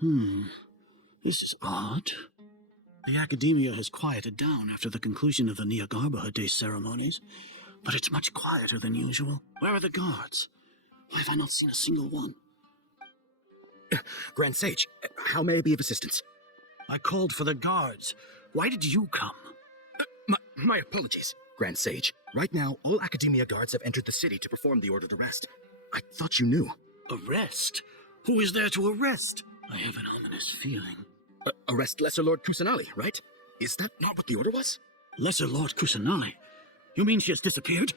This is odd. The academia has quieted down after the conclusion of the Niagarbaha Day ceremonies, but it's much quieter than usual. Where are the guards? Why have I not seen a single one? Grand Sage, how may I be of assistance? I called for the guards. Why did you come? My apologies, Grand Sage. Right now, all Academia guards have entered the city to perform the ordered arrest. I thought you knew. Arrest? Who is there to arrest? I have an ominous feeling. Arrest Lesser Lord Kusanali, right? Is that not what the order was? Lesser Lord Kusanali? You mean she has disappeared?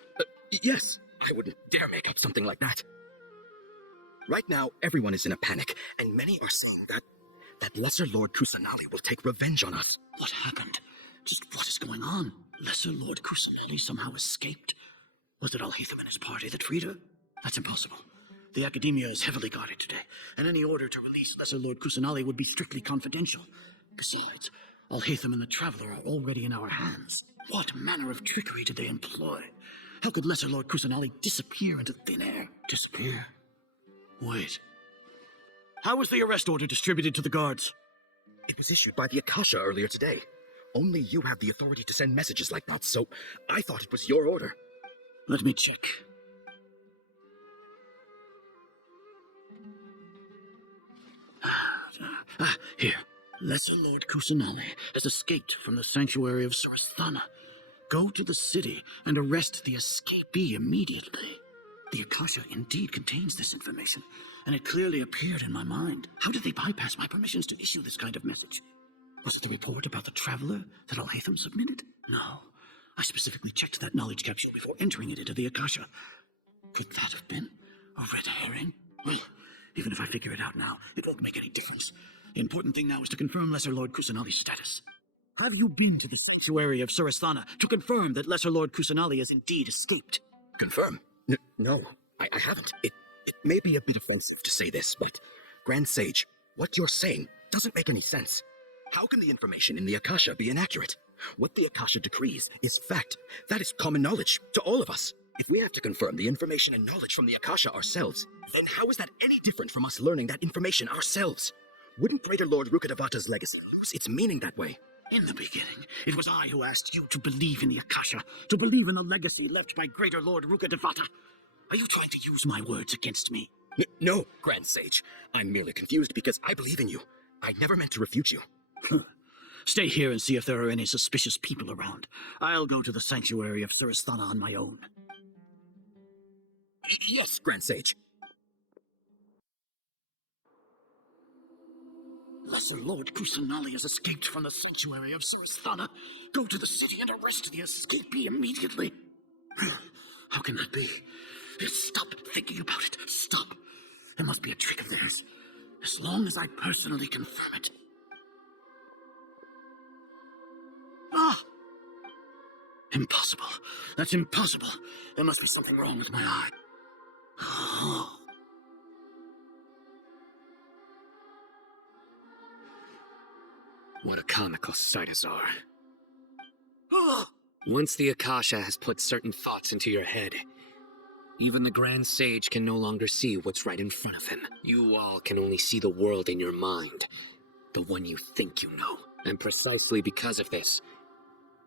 Yes. I wouldn't dare make up something like that. Right now, everyone is in a panic, and many are saying that Lesser Lord Kusanali will take revenge on us. What happened? Just what is going on? Lesser Lord Kusanali somehow escaped? Was it Alhaitham and his party that freed her? That's impossible. The Academia is heavily guarded today, and any order to release Lesser Lord Kusanali would be strictly confidential. Besides, Alhaitham and the Traveler are already in our hands. What manner of trickery did they employ? How could Lesser Lord Kusanali disappear into thin air? Disappear? Wait. How was the arrest order distributed to the guards? It was issued by the Akasha earlier today. Only you have the authority to send messages like that, so I thought it was your order. Let me check. Here. Lesser Lord Kusanali has escaped from the sanctuary of Sarasthana. Go to the city and arrest the escapee immediately. The Akasha indeed contains this information, and it clearly appeared in my mind. How did they bypass my permissions to issue this kind of message? Was it the report about the Traveler that Alhaitham submitted? No. I specifically checked that knowledge capsule before entering it into the Akasha. Could that have been a red herring? Well, even if I figure it out now, it won't make any difference. The important thing now is to confirm Lesser Lord Kusanali's status. Have you been to the sanctuary of Surasthana to confirm that Lesser Lord Kusanali has indeed escaped? Confirm? No, I haven't. It may be a bit offensive to say this, but Grand Sage, what you're saying doesn't make any sense. How can the information in the Akasha be inaccurate? What the Akasha decrees is fact. That is common knowledge to all of us. If we have to confirm the information and knowledge from the Akasha ourselves, then how is that any different from us learning that information ourselves? Wouldn't Greater Lord Rukkhadevata's legacy lose its meaning that way? In the beginning, it was I who asked you to believe in the Akasha, to believe in the legacy left by Greater Lord Rukkhadevata. Are you trying to use my words against me? No, Grand Sage. I'm merely confused because I believe in you. I never meant to refute you. Stay here and see if there are any suspicious people around. I'll go to the sanctuary of Surasthana on my own. Yes, Grand Sage. Lesser Lord Kusanali has escaped from the sanctuary of Surasthana. Go to the city and arrest the escapee immediately. How can that be? Stop thinking about it. Stop. It must be a trick of theirs. As long as I personally confirm it. Ah! Impossible. That's impossible. There must be something wrong with my eye. What a comical sight, Azar. Ah! Once the Akasha has put certain thoughts into your head, even the Grand Sage can no longer see what's right in front of him. You all can only see the world in your mind, the one you think you know. And precisely because of this,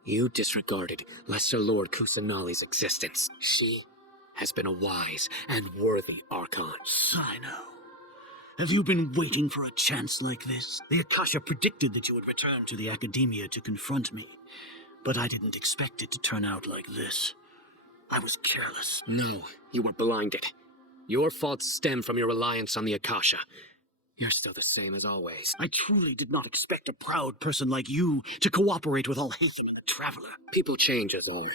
you disregarded Lesser Lord Kusanali's existence. She has been a wise and worthy Archon. Sino, have you been waiting for a chance like this? The Akasha predicted that you would return to the Academia to confront me, but I didn't expect it to turn out like this. I was careless. No, you were blinded. Your faults stem from your reliance on the Akasha. You're still the same as always. I truly did not expect a proud person like you to cooperate with Alhaitham and the Traveler. People change, Azar.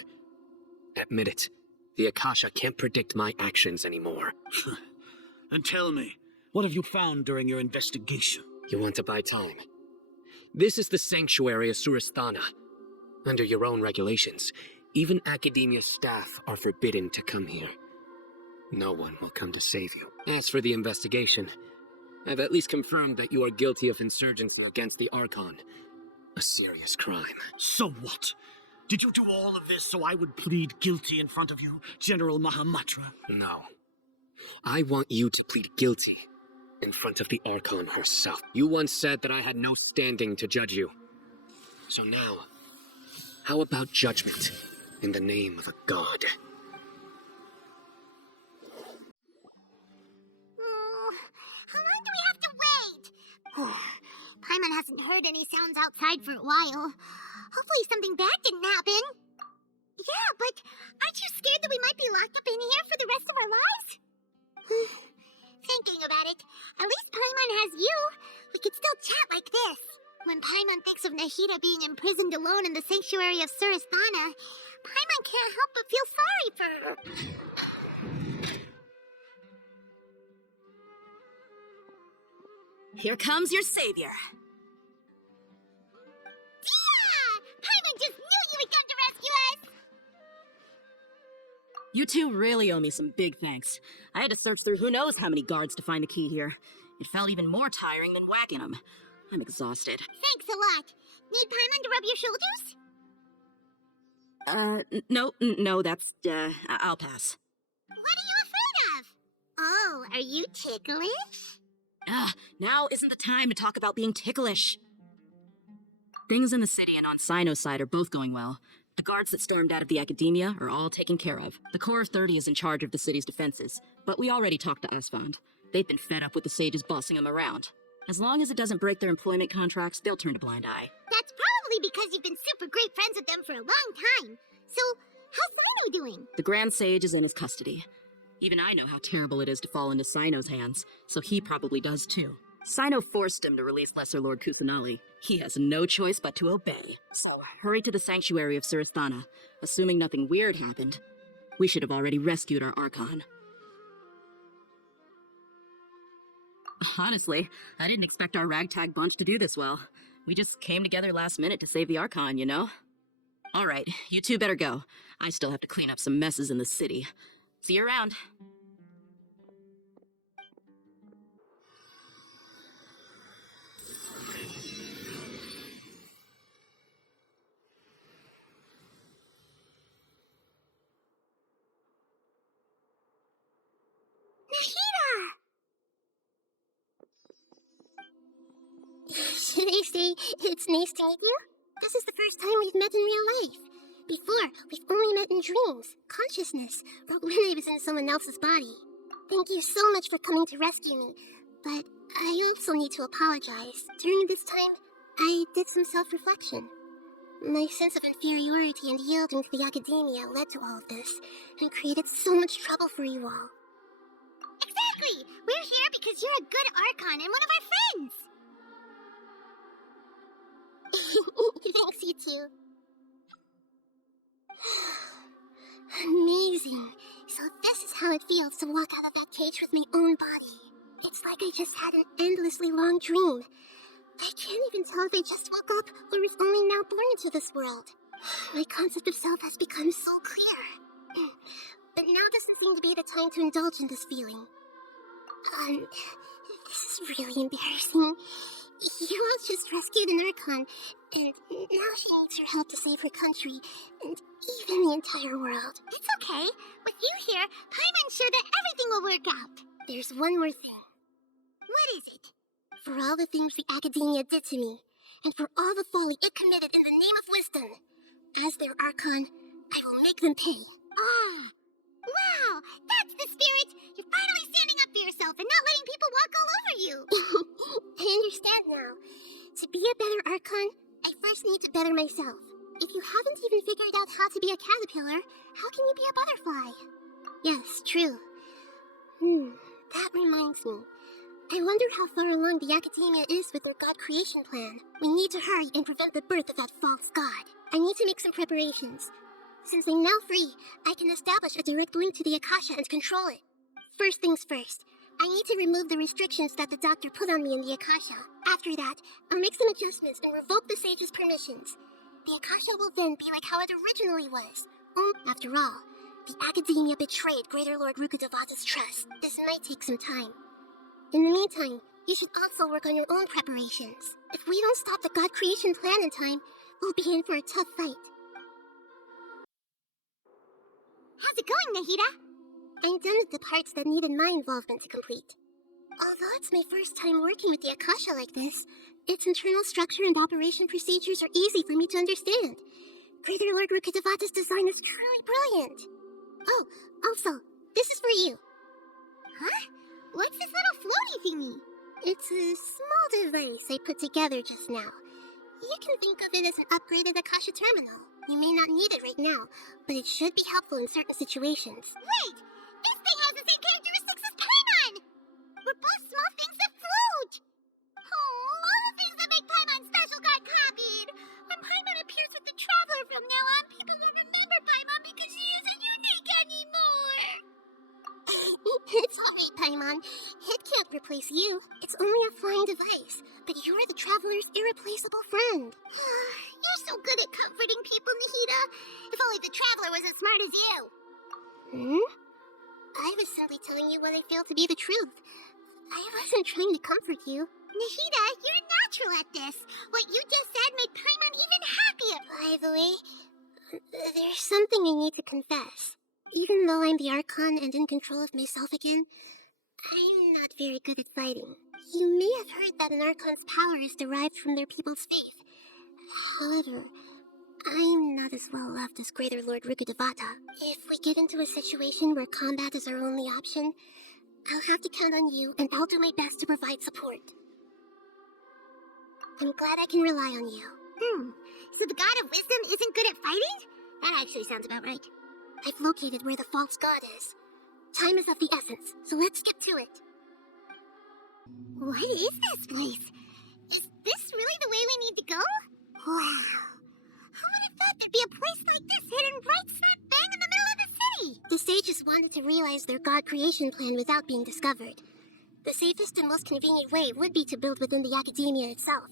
Admit it. The Akasha can't predict my actions anymore. And tell me, what have you found during your investigation? You want to buy time? This is the sanctuary of Surasthana. Under your own regulations, even Academia staff are forbidden to come here. No one will come to save you. As for the investigation, I've at least confirmed that you are guilty of insurgency against the Archon. A serious crime. So what? Did you do all of this so I would plead guilty in front of you, General Mahamatra? No. I want you to plead guilty In front of the Archon herself. You once said that I had no standing to judge you. So now, how about judgment in the name of a god? How long do we have to wait? Paimon hasn't heard any sounds outside for a while. Hopefully something bad didn't happen. Yeah, but aren't you scared that we might be locked up in here for the rest of our lives? Thinking about it, at least Paimon has you. We could still chat like this. When Paimon thinks of Nahida being imprisoned alone in the sanctuary of Surasthana, Paimon can't help but feel sorry for her. Here comes your savior. Dia! Paimon just knew you would come to rescue us! You two really owe me some big thanks. I had to search through who knows how many guards to find the key here. It felt even more tiring than whacking them. I'm exhausted. Thanks a lot. Need Paimon to rub your shoulders? No, that's, I'll pass. What are you afraid of? Oh, are you ticklish? Now isn't the time to talk about being ticklish. Things in the city and on Sino's side are both going well. The guards that stormed out of the academia are all taken care of. The Corps of 30 is in charge of the city's defenses, but we already talked to Asfand. They've been fed up with the sages bossing them around. As long as it doesn't break their employment contracts, they'll turn a blind eye. That's probably because you've been super great friends with them for a long time. So, how's Sino doing? The Grand Sage is in his custody. Even I know how terrible it is to fall into Sino's hands, so he probably does too. Sino forced him to release Lesser Lord Kusanali. He has no choice but to obey. So, hurry to the sanctuary of Surasthana. Assuming nothing weird happened, we should have already rescued our Archon. Honestly, I didn't expect our ragtag bunch to do this well. We just came together last minute to save the Archon, you know? Alright, you two better go. I still have to clean up some messes in the city. See you around. Should I say it's nice to meet you? This is the first time we've met in real life. Before, we've only met in dreams, consciousness, or when I was in someone else's body. Thank you so much for coming to rescue me, but I also need to apologize. During this time, I did some self-reflection. My sense of inferiority and yielding to the academia led to all of this, and created so much trouble for you all. Exactly! We're here because you're a good Archon and one of our friends! Thanks, you too. Amazing. So this is how it feels to walk out of that cage with my own body. It's like I just had an endlessly long dream. I can't even tell if I just woke up or was only now born into this world. My concept of self has become so clear. But now doesn't seem to be the time to indulge in this feeling. This is really embarrassing. You all just rescued an Archon, and now she needs your help to save her country, and even the entire world. It's okay. With you here, Paimon's sure that everything will work out. There's one more thing. What is it? For all the things the academia did to me, and for all the folly it committed in the name of wisdom, as their Archon, I will make them pay. Ah! Wow! That's the spirit! You're finally standing up for yourself and not letting people walk all over you! I understand now. To be a better Archon, I first need to better myself. If you haven't even figured out how to be a caterpillar, how can you be a butterfly? Yes, true. That reminds me. I wonder how far along the academia is with their god creation plan. We need to hurry and prevent the birth of that false god. I need to make some preparations. Since I'm now free, I can establish a direct link to the Akasha and control it. First things first, I need to remove the restrictions that the doctor put on me in the Akasha. After that, I'll make some adjustments and revoke the sage's permissions. The Akasha will then be like how it originally was. After all, the academia betrayed Greater Lord Rukkhadevata's trust. This might take some time. In the meantime, you should also work on your own preparations. If we don't stop the god creation plan in time, we'll be in for a tough fight. How's it going, Nahida? I'm done with the parts that needed my involvement to complete. Although it's my first time working with the Akasha like this, its internal structure and operation procedures are easy for me to understand. Greater Lord Rukkhadevata's design is truly brilliant. Oh, also, this is for you. Huh? What's this little floaty thingy? It's a small device I put together just now. You can think of it as an upgraded Akasha terminal. You may not need it right now, but it should be helpful in certain situations. Wait! This thing has the same characteristics as Paimon! We're both small things that float! Oh, all the things that make Paimon special got copied! When Paimon appears with the Traveler from now on, people will remember Paimon because she isn't unique anymore! It's alright, Paimon. It can't replace you. It's only a flying device, but you're the Traveler's irreplaceable friend. You're so good at comforting people, Nahida. If only the Traveler was as smart as you. Hmm? I was simply telling you what I feel to be the truth. I wasn't trying to comfort you. Nahida, you're natural at this. What you just said made Paimon even happier. By the way, there's something I need to confess. Even though I'm the Archon and in control of myself again, I'm not very good at fighting. You may have heard that an Archon's power is derived from their people's faith. However, I'm not as well loved as Greater Lord Rukkhadevata. If we get into a situation where combat is our only option, I'll have to count on you, and I'll do my best to provide support. I'm glad I can rely on you. So the God of Wisdom isn't good at fighting? That actually sounds about right. I've located where the false god is. Time is of the essence, so let's get to it. What is this place? Is this really the way we need to go? Wow. Who would have thought there'd be a place like this hidden right smack bang in the middle of the city? The sages wanted to realize their god creation plan without being discovered. The safest and most convenient way would be to build within the academia itself.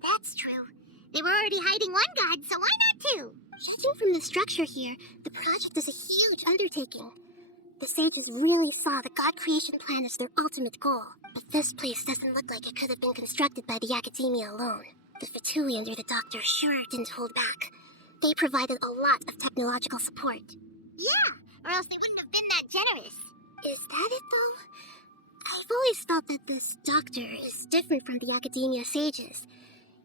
That's true. They were already hiding one god, so why not two? Judging from the structure here, the project is a huge undertaking. The sages really saw the god creation plan as their ultimate goal. But this place doesn't look like it could have been constructed by the academia alone. The Fatui under the doctor sure didn't hold back. They provided a lot of technological support. Yeah, or else they wouldn't have been that generous. Is that it, though? I've always felt that this doctor is different from the academia sages.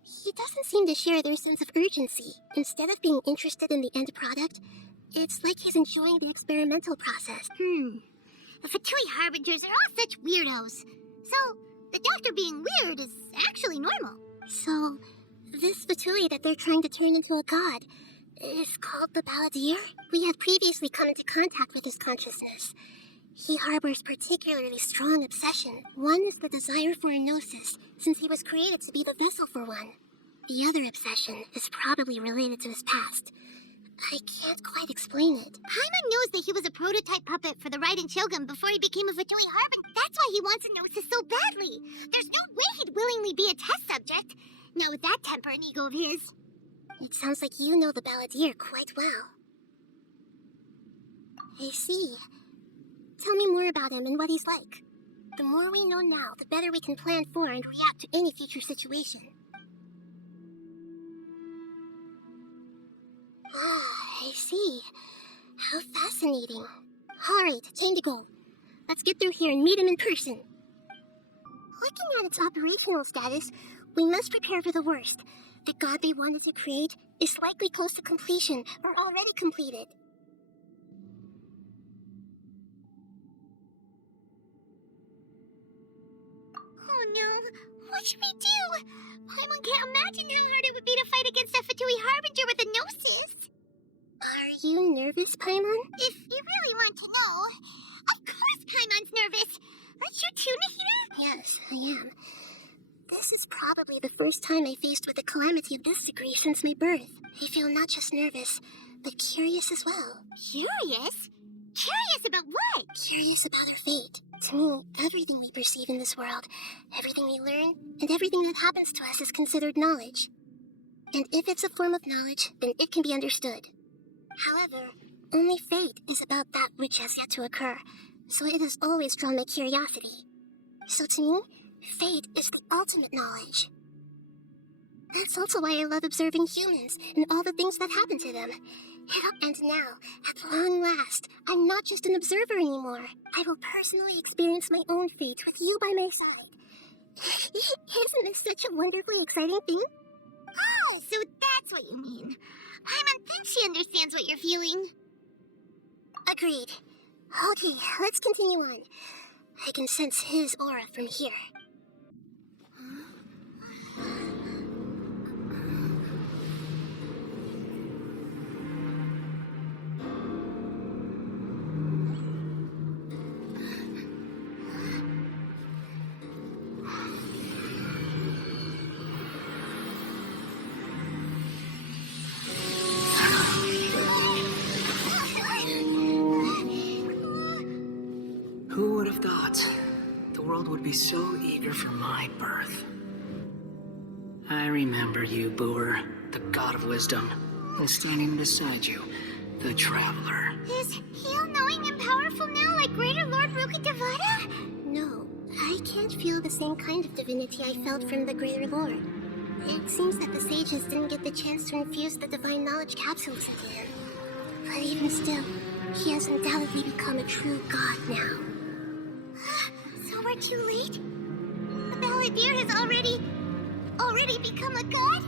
He doesn't seem to share their sense of urgency. Instead of being interested in the end product, it's like he's enjoying the experimental process. The Fatui Harbingers are all such weirdos. So, the doctor being weird is actually normal. So, this Fatui that they're trying to turn into a god is called the Balladeer? We have previously come into contact with his consciousness. He harbors particularly strong obsession. One is the desire for a gnosis, since he was created to be the vessel for one. The other obsession is probably related to his past. I can't quite explain it. Paimon knows that he was a prototype puppet for the Raiden Shogun before he became a Fatui Harbinger. That's why he wants a gnosis so badly. There's no way he'd willingly be a test subject. Not with that temper and ego of his. It sounds like you know the Balladeer quite well. I see. Tell me more about him and what he's like. The more we know now, the better we can plan for and react to any future situation. I see. How fascinating. Alright, time to go. Let's get through here and meet him in person. Looking at its operational status, we must prepare for the worst. The god they wanted to create is likely close to completion or already completed. Oh no, what should we do? Paimon can't imagine how hard it would be to fight against a Fatui Harbinger with a gnosis. Are you nervous, Paimon? If you really want to know, of course Paimon's nervous. Aren't you too, Nahida? Yes, I am. This is probably the first time I faced with a calamity of this degree since my birth. I feel not just nervous, but curious as well. Curious? Curious about what? Curious about our fate. To me, everything we perceive in this world, everything we learn, and everything that happens to us is considered knowledge. And if it's a form of knowledge, then it can be understood. However, only fate is about that which has yet to occur, so it has always drawn my curiosity. So to me, fate is the ultimate knowledge. That's also why I love observing humans and all the things that happen to them. And now, at long last, I'm not just an observer anymore. I will personally experience my own fate with you by my side. Isn't this such a wonderfully exciting thing? Oh, so that's what you mean. Paimon thinks she understands what you're feeling. Agreed. Okay, let's continue on. I can sense his aura from here. Who would have thought the world would be so eager for my birth? I remember you, Booer, the god of wisdom, and standing beside you, the traveler. Is he all-knowing and powerful now, like Greater Lord Rukkhadevata? No, I can't feel the same kind of divinity I felt from the Greater Lord. It seems that the sages didn't get the chance to infuse the divine knowledge capsules again. But even still, he has undoubtedly become a true god now. So we're too late? The Balladeer has already become a god?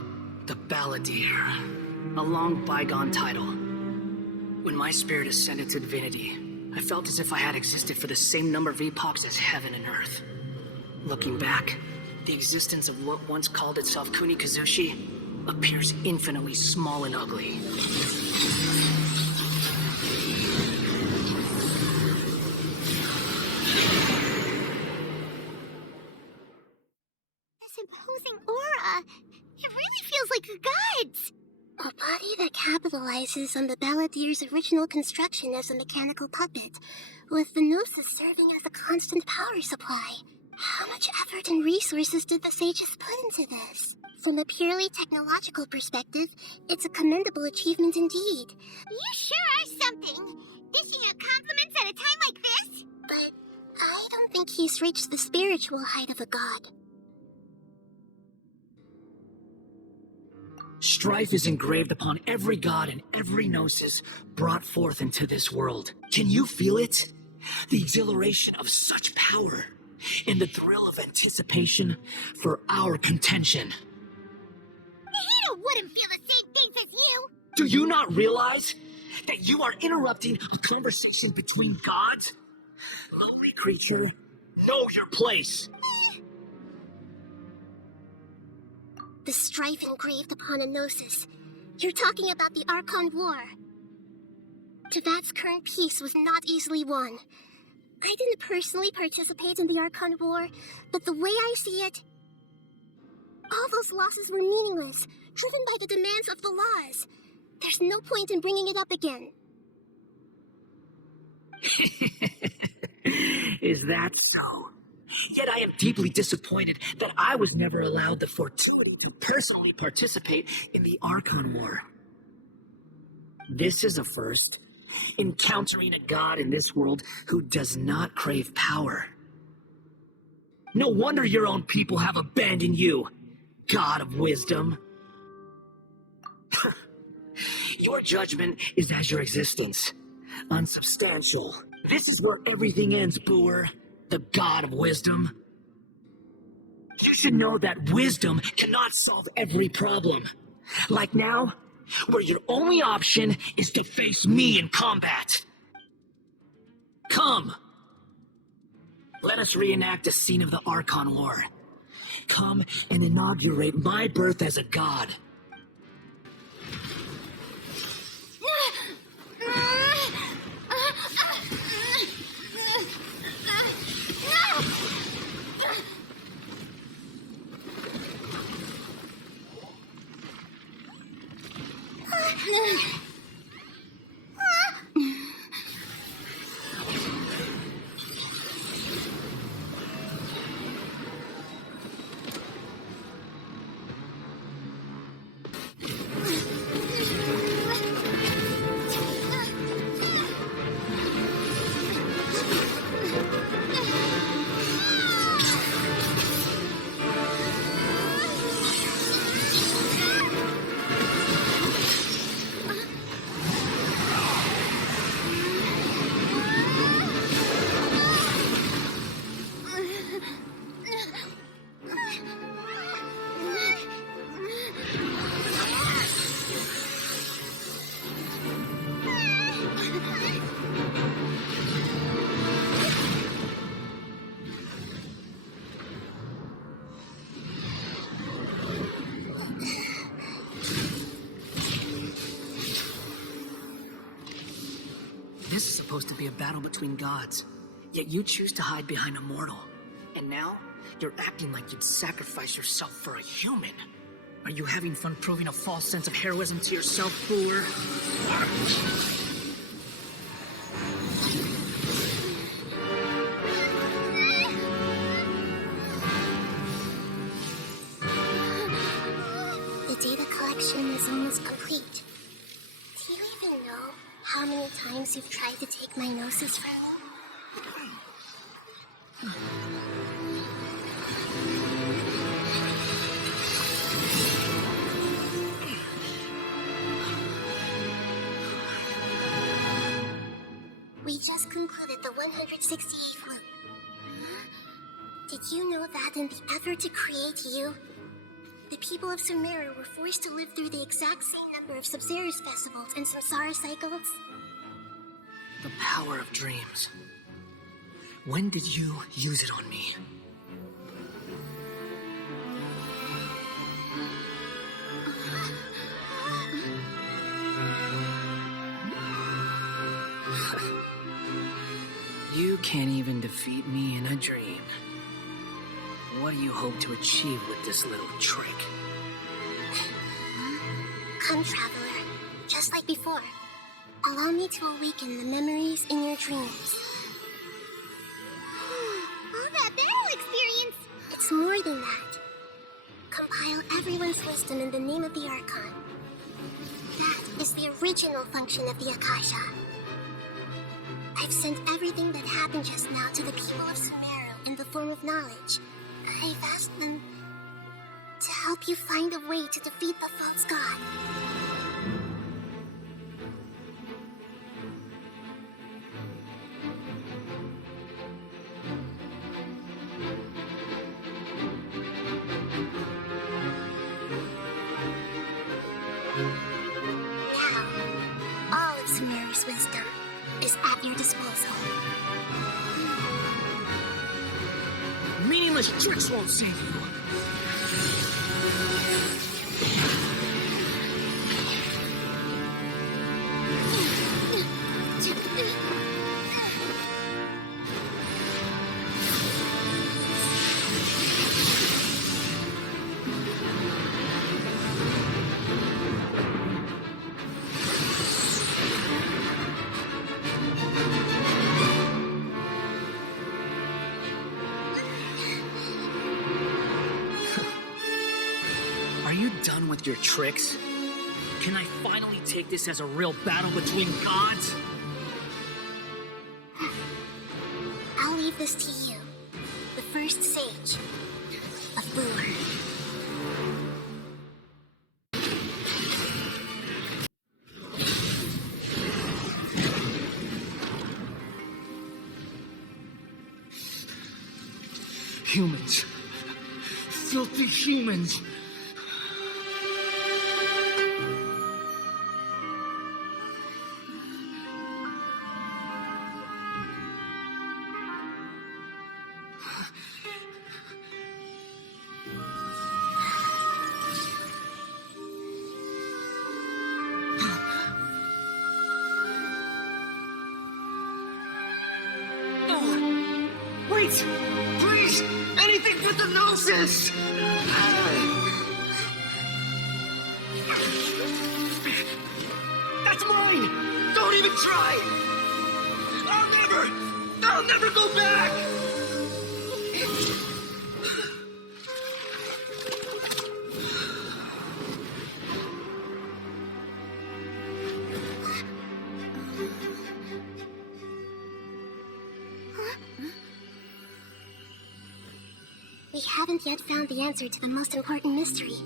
The Balladeer, a long bygone title. When my spirit ascended to divinity, I felt as if I had existed for the same number of epochs as heaven and earth. Looking back, the existence of what once called itself Kunikazushi appears infinitely small and ugly. This imposing aura. It really feels like a god's. A body that capitalizes on the Balladeer's original construction as a mechanical puppet, with the Gnosis serving as a constant power supply. How much effort and resources did the sages put into this? From a purely technological perspective, it's a commendable achievement indeed. You sure are something. Dishing out compliments at a time like this? But I don't think he's reached the spiritual height of a god. Strife is engraved upon every god and every gnosis brought forth into this world. Can you feel it? The exhilaration of such power, and the thrill of anticipation for our contention. Hito wouldn't feel the same things as you. Do you not realize that you are interrupting a conversation between gods? Lonely creature, know your place. The strife engraved upon a Gnosis. You're talking about the Archon War. Teyvat's current peace was not easily won. I didn't personally participate in the Archon War, but the way I see it, all those losses were meaningless, driven by the demands of the laws. There's no point in bringing it up again. Is that so? Yet I am deeply disappointed that I was never allowed the fortuity to personally participate in the Archon War. This is a first, encountering a god in this world who does not crave power. No wonder your own people have abandoned you, god of wisdom. Your judgment is as your existence, unsubstantial. This is where everything ends, Booer, the god of wisdom. You should know that wisdom cannot solve every problem. Like now, where your only option is to face me in combat. Come! Let us reenact a scene of the Archon War. Come and inaugurate my birth as a god. supposed to be a battle between gods, yet you choose to hide behind a mortal. And now, you're acting like you'd sacrifice yourself for a human. Are you having fun proving a false sense of heroism to yourself, fool? The data collection is almost complete. Do you even know how many times you've tried to take my gnosis from me? We just concluded the 168th loop. Did you know that in the effort to create you, the people of Sumeru were forced to live through the exact same number of Subzerus festivals and Samsara cycles? The power of dreams. When did you use it on me? You can't even defeat me in a dream. What do you hope to achieve with this little trick? Come, traveler. Just like before. Allow me to awaken the memories in your dreams. All that battle experience! It's more than that. Compile everyone's wisdom in the name of the Archon. That is the original function of the Akasha. I've sent everything that happened just now to the people of Sumeru in the form of knowledge. I've asked them to help you find a way to defeat the false god. Now, all of Sumeru's wisdom is at your disposal. Meaningless tricks won't save you. Are you done with your tricks? Can I finally take this as a real battle between gods? I'll leave this to you, the first sage of Boomer. Humans. Filthy humans. Wait! Please! Anything but the gnosis! That's mine! Don't even try! I'll never go back! We haven't yet found the answer to the most important mystery.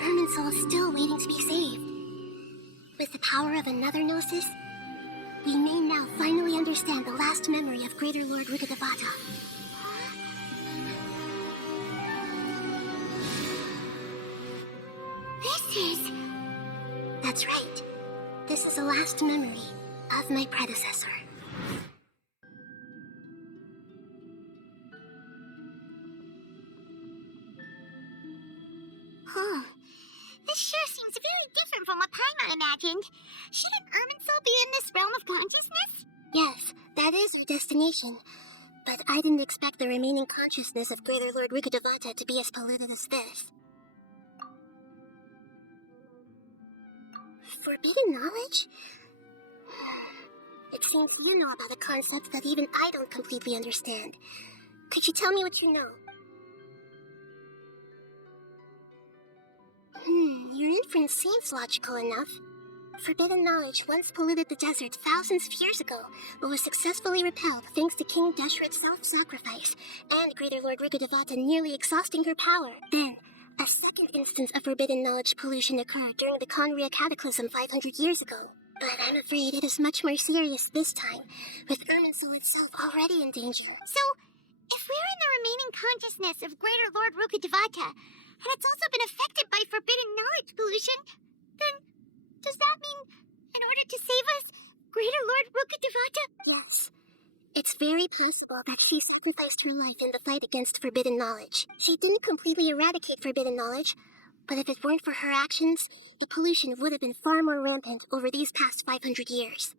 Irminsul is still waiting to be saved. With the power of another Gnosis, we may now finally understand the last memory of Greater Lord Rukkhadevata. This is... That's right. This is the last memory of my predecessor. This sure seems very different from what Paimon imagined. Shouldn't Irminsul be in this realm of consciousness? Yes, that is our destination. But I didn't expect the remaining consciousness of Greater Lord Rukkhadevata to be as polluted as this. Forbidden knowledge? It seems you know about a concept that even I don't completely understand. Could you tell me what you know? Your inference seems logical enough. Forbidden knowledge once polluted the desert thousands of years ago, but was successfully repelled thanks to King Deshret's self-sacrifice, and Greater Lord Rukkhadevata nearly exhausting her power. Then, a second instance of forbidden knowledge pollution occurred during the Conria Cataclysm 500 years ago. But I'm afraid it is much more serious this time, with Irminsul itself already in danger. So, if we're in the remaining consciousness of Greater Lord Rukkhadevata, and it's also been affected by forbidden knowledge pollution, then does that mean, in order to save us, Greater Lord Rukkhadevata? Yes. It's very possible that she sacrificed her life in the fight against forbidden knowledge. She didn't completely eradicate forbidden knowledge, but if it weren't for her actions, the pollution would have been far more rampant over these past 500 years.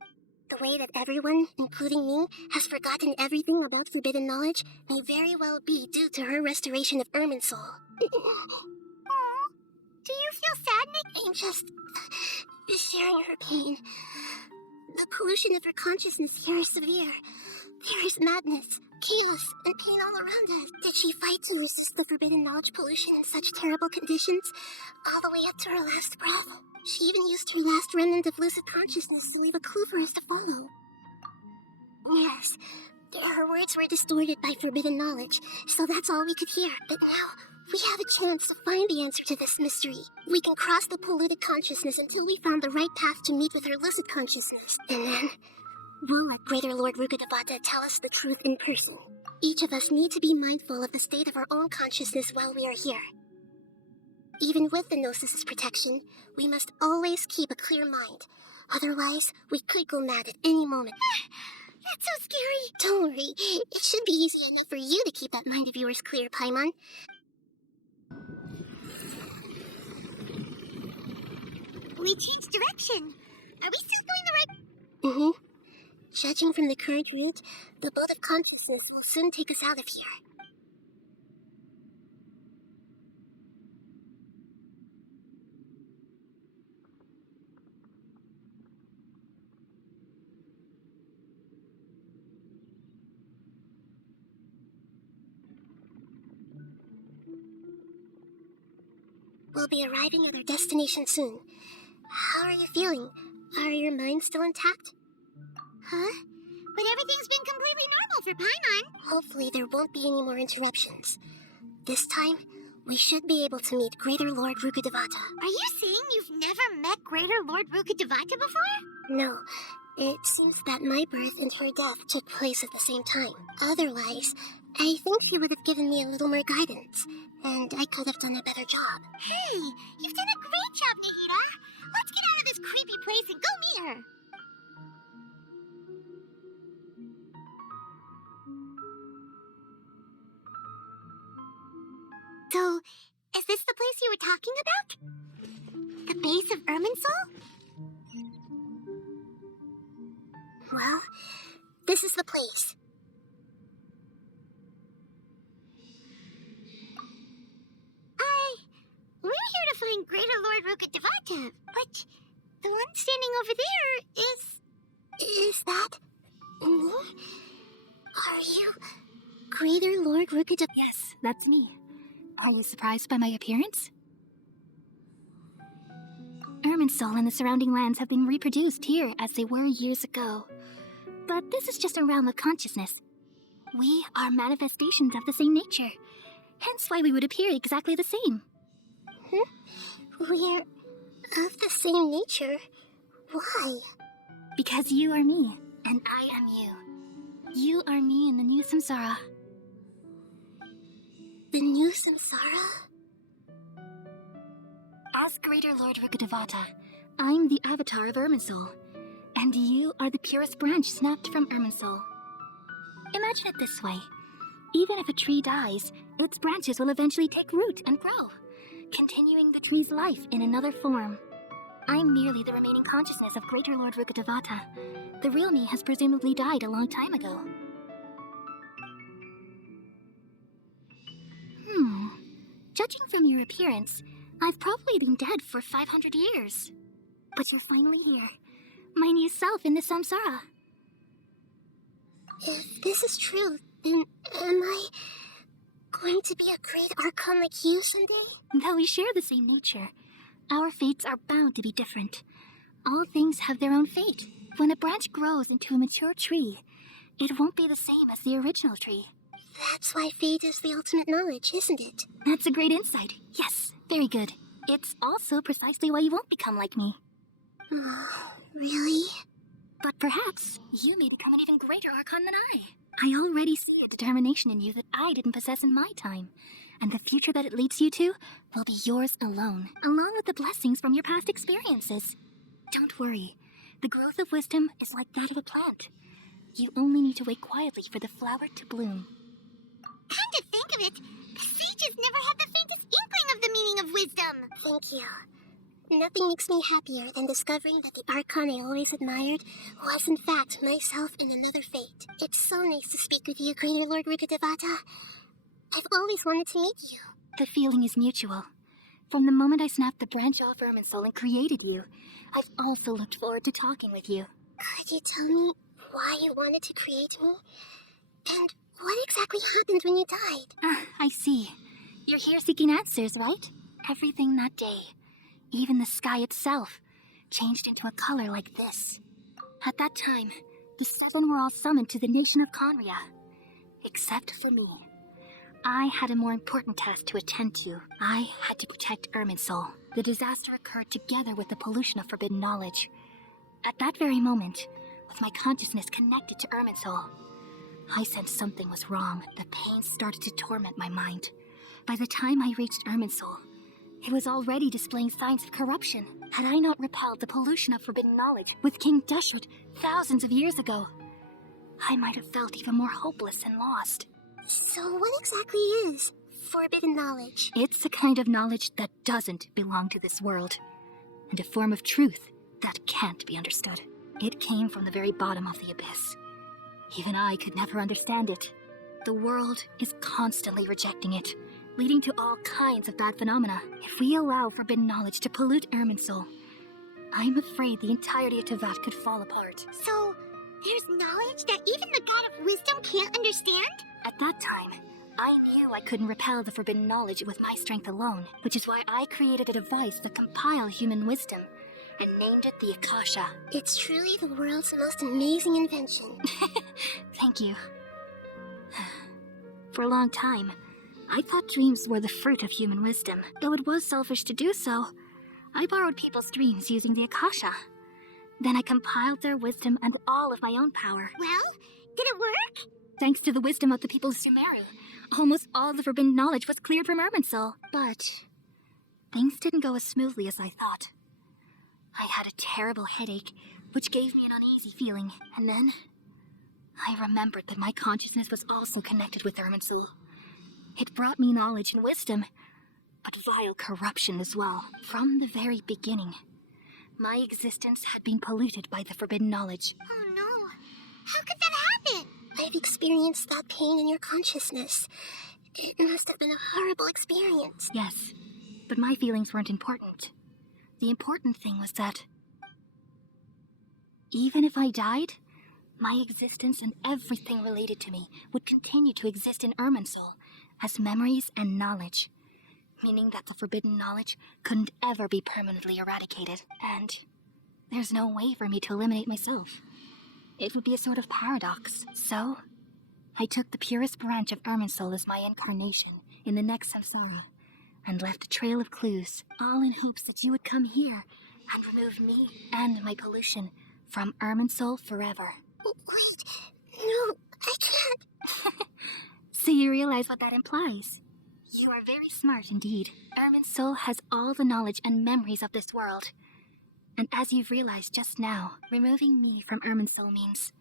The way that everyone, including me, has forgotten everything about forbidden knowledge may very well be due to her restoration of Irminsul. Aww. Do you feel sad, Nick? I'm just sharing her pain. The pollution of her consciousness here is severe. There is madness, chaos, and pain all around us. Did she fight to resist the forbidden knowledge pollution in such terrible conditions, all the way up to her last breath? She even used her last remnant of lucid consciousness to leave a clue for us to follow. Yes, her words were distorted by forbidden knowledge, so that's all we could hear. But now, we have a chance to find the answer to this mystery. We can cross the polluted consciousness until we found the right path to meet with her lucid consciousness. And then, we'll let Greater Lord Rukkhadevata tell us the truth in person. Each of us need to be mindful of the state of our own consciousness while we are here. Even with the Gnosis' protection, we must always keep a clear mind. Otherwise, we could go mad at any moment. That's so scary. Don't worry, it should be easy enough for you to keep that mind of yours clear, Paimon. We changed direction. Are we still going the right... Judging from the current route, the boat of consciousness will soon take us out of here. We'll be arriving at our destination soon. How are you feeling? Are your minds still intact? Huh? But everything's been completely normal for Paimon. Hopefully there won't be any more interruptions. This time, we should be able to meet Greater Lord Rukkhadevata. Are you saying you've never met Greater Lord Rukkhadevata before? No. It seems that my birth and her death took place at the same time. Otherwise, I think she would have given me a little more guidance, and I could have done a better job. Hey, you've done a great job, Nahida. Let's get out of this creepy place and go meet her. So, is this the place you were talking about? The base of Irminsul? Well, this is the place. We're here to find Greater Lord Rukkhadevata, but the one standing over there is... Is that me? Are you Greater Lord Rukkhadevata? Yes, that's me. Are you surprised by my appearance? Irminsul and the surrounding lands have been reproduced here as they were years ago. But this is just a realm of consciousness. We are manifestations of the same nature, hence why we would appear exactly the same. We're of the same nature. Why? Because you are me, and I am you. You are me in the new samsara. The new samsara? As Greater Lord Rukkhadevata, I'm the avatar of Irminsul, and you are the purest branch snapped from Irminsul. Imagine it this way. Even if a tree dies, its branches will eventually take root and grow, continuing the tree's life in another form. I'm merely the remaining consciousness of Greater Lord Rukkhadevata. The real me has presumably died a long time ago. Judging from your appearance, I've probably been dead for 500 years. But you're finally here. My new self in the samsara. If this is true, then am I going to be a great Archon like you someday? Though we share the same nature, our fates are bound to be different. All things have their own fate. When a branch grows into a mature tree, it won't be the same as the original tree. That's why fate is the ultimate knowledge, isn't it? That's a great insight. Yes, very good. It's also precisely why you won't become like me. Really? But perhaps you may become an even greater Archon than I. I already see a determination in you that I didn't possess in my time. And the future that it leads you to will be yours alone, along with the blessings from your past experiences. Don't worry. The growth of wisdom is like that of a plant. You only need to wait quietly for the flower to bloom. Come to think of it, the sages never had the faintest inkling of the meaning of wisdom. Thank you. Nothing makes me happier than discovering that the Archon I always admired was in fact myself in another fate. It's so nice to speak with you, Greater Lord Rukkhadevata. I've always wanted to meet you. The feeling is mutual. From the moment I snapped the branch off Irminsul and created you, I've also looked forward to talking with you. Could you tell me why you wanted to create me? And what exactly happened when you died? I see. You're here seeking answers, right? Everything that day, even the sky itself, changed into a color like this. At that time, the seven were all summoned to the nation of Conria. Except for me. I had a more important task to attend to. I had to protect Irminsul. The disaster occurred together with the pollution of forbidden knowledge. At that very moment, with my consciousness connected to Irminsul, I sensed something was wrong. The pain started to torment my mind. By the time I reached Irminsul, it was already displaying signs of corruption. Had I not repelled the pollution of forbidden knowledge with King Dashwood thousands of years ago, I might have felt even more hopeless and lost. So what exactly is forbidden knowledge? It's a kind of knowledge that doesn't belong to this world, and a form of truth that can't be understood. It came from the very bottom of the abyss. Even I could never understand it. The world is constantly rejecting it, leading to all kinds of bad phenomena. If we allow forbidden knowledge to pollute Irminsul, I'm afraid the entirety of Tevat could fall apart. So, there's knowledge that even the god of wisdom can't understand? At that time, I knew I couldn't repel the forbidden knowledge with my strength alone, which is why I created a device that compiled human wisdom and named it the Akasha. It's truly the world's most amazing invention. Thank you. For a long time, I thought dreams were the fruit of human wisdom. Though it was selfish to do so, I borrowed people's dreams using the Akasha. Then I compiled their wisdom and all of my own power. Well, did it work? Thanks to the wisdom of the people of Sumeru, almost all the forbidden knowledge was cleared from Irminsul. But things didn't go as smoothly as I thought. I had a terrible headache, which gave me an uneasy feeling, and then I remembered that my consciousness was also connected with Irminsul. It brought me knowledge and wisdom, but vile corruption as well. From the very beginning, my existence had been polluted by the forbidden knowledge. Oh no. How could that happen? I've experienced that pain in your consciousness. It must have been a horrible experience. Yes, but my feelings weren't important. The important thing was that even if I died, my existence and everything related to me would continue to exist in Irminsul as memories and knowledge, meaning that the forbidden knowledge couldn't ever be permanently eradicated, and there's no way for me to eliminate myself. It would be a sort of paradox. So, I took the purest branch of Irminsul as my incarnation in the next samsara, and left a trail of clues, all in hopes that you would come here and remove me and my pollution from Irminsul forever. Wait, no, I can't. So you realize what that implies? You are very smart indeed. Irminsul has all the knowledge and memories of this world. And as you've realized just now, removing me from Irminsul means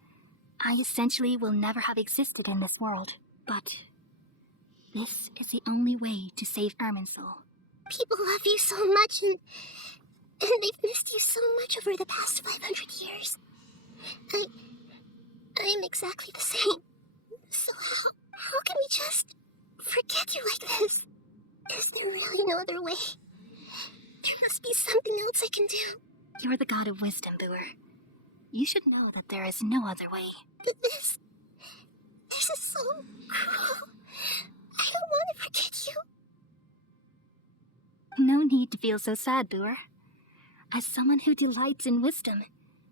I essentially will never have existed in this world. But this is the only way to save Irminsul. People love you so much, and And they've missed you so much over the past 500 years. I'm exactly the same. So how can we just forget you like this? Is there really no other way? There must be something else I can do. You're the god of wisdom, Booer. You should know that there is no other way. But this is so cruel. I don't want to forget you. No need to feel so sad, Booer. As someone who delights in wisdom,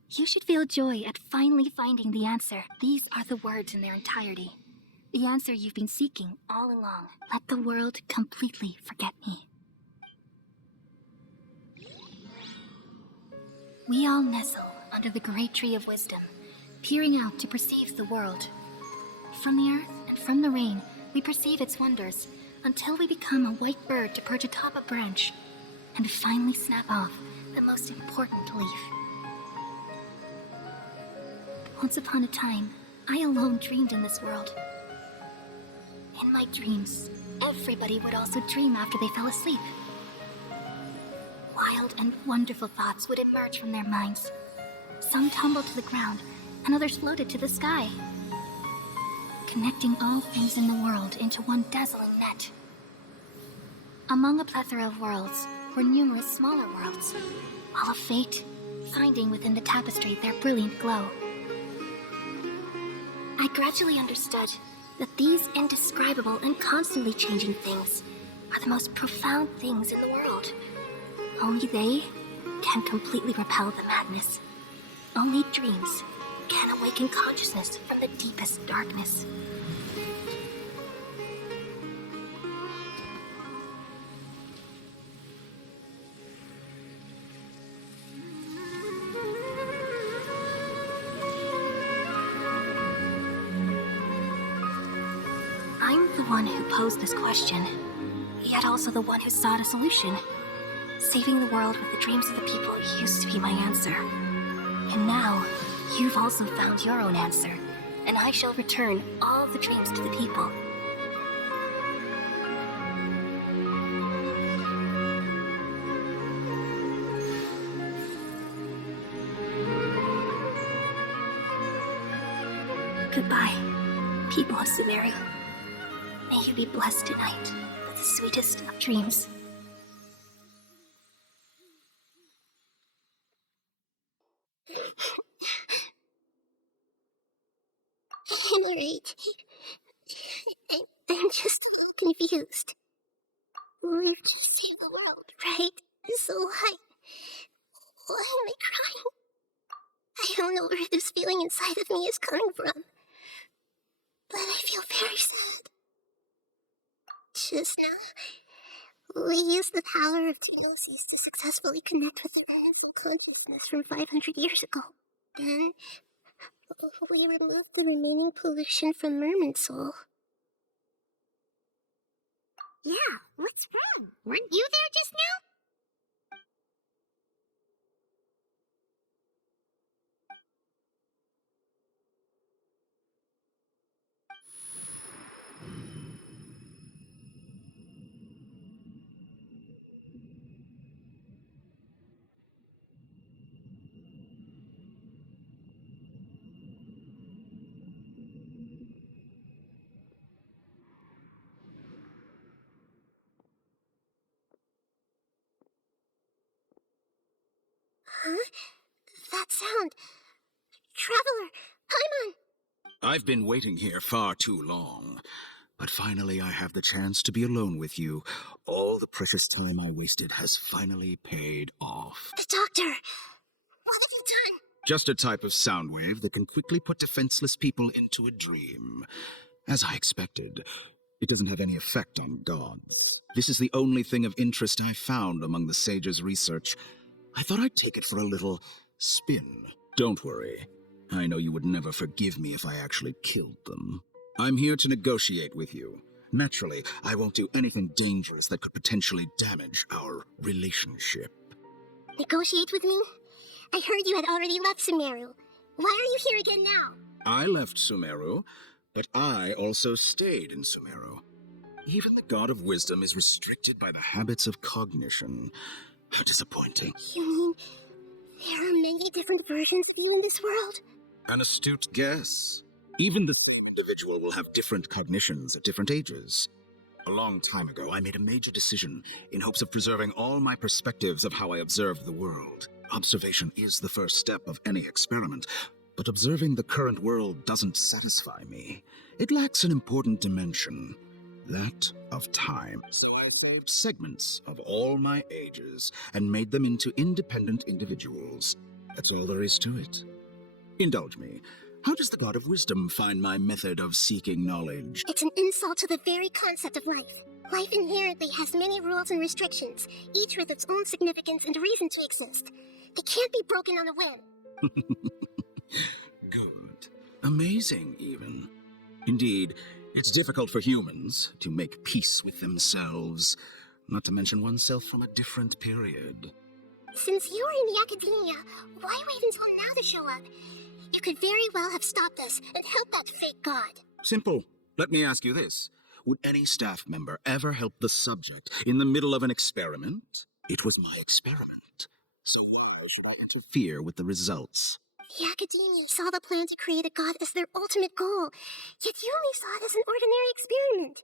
you should feel joy at finally finding the answer. These are the words in their entirety. The answer you've been seeking all along. Let the world completely forget me. We all nestle under the great tree of wisdom, peering out to perceive the world. From the earth and from the rain, we perceive its wonders, until we become a white bird to perch atop a branch, and finally snap off the most important leaf. Once upon a time, I alone dreamed in this world. In my dreams, everybody would also dream after they fell asleep. Wild and wonderful thoughts would emerge from their minds. Some tumbled to the ground, and others floated to the sky, connecting all things in the world into one dazzling net. Among a plethora of worlds were numerous smaller worlds, all of fate, finding within the tapestry their brilliant glow. I gradually understood that these indescribable and constantly changing things are the most profound things in the world. Only they can completely repel the madness. Only dreams can awaken consciousness from the deepest darkness. I'm the one who posed this question, yet also the one who sought a solution. Saving the world with the dreams of the people used to be my answer. And now, you've also found your own answer, and I shall return all the dreams to the people. Goodbye, people of Sumeru. May you be blessed tonight with the sweetest of dreams. I'm alright. I'm just a little confused. We're to save the world, right? So why am I crying? I don't know where this feeling inside of me is coming from, but I feel very sad. Just now, we used the power of genesis to successfully connect with the elemental consciousness from 500 years ago. Then, we removed the remaining pollution from Merman Soul. Yeah, what's wrong? Weren't you there just now? Huh? That sound. Traveler, Paimon! I've been waiting here far too long. But finally I have the chance to be alone with you. All the precious time I wasted has finally paid off. The doctor! What have you done? Just a type of sound wave that can quickly put defenseless people into a dream. As I expected, it doesn't have any effect on gods. This is the only thing of interest I've found among the sage's research. I thought I'd take it for a little spin. Don't worry. I know you would never forgive me if I actually killed them. I'm here to negotiate with you. Naturally, I won't do anything dangerous that could potentially damage our relationship. Negotiate with me? I heard you had already left Sumeru. Why are you here again now? I left Sumeru, but I also stayed in Sumeru. Even the god of wisdom is restricted by the habits of cognition. How disappointing. You mean there are many different versions of you in this world? An astute guess. Even the same individual will have different cognitions at different ages. A long time ago, I made a major decision in hopes of preserving all my perspectives of how I observed the world. Observation is the first step of any experiment, but observing the current world doesn't satisfy me. It lacks an important dimension, that of time. So I saved segments of all my ages and made them into independent individuals. That's all there is to it. Indulge me. How does the God of Wisdom find my method of seeking knowledge? It's an insult to the very concept of life. Life inherently has many rules and restrictions, each with its own significance and reason to exist. They can't be broken on a whim. Good. Amazing, even. Indeed, it's difficult for humans to make peace with themselves, not to mention oneself from a different period. Since you were in the academia, why wait until now to show up? You could very well have stopped us and helped that fake god. Simple. Let me ask you this. Would any staff member ever help the subject in the middle of an experiment? It was my experiment. So why should I interfere with the results? The academia saw the plan to create a god as their ultimate goal, yet you only saw it as an ordinary experiment.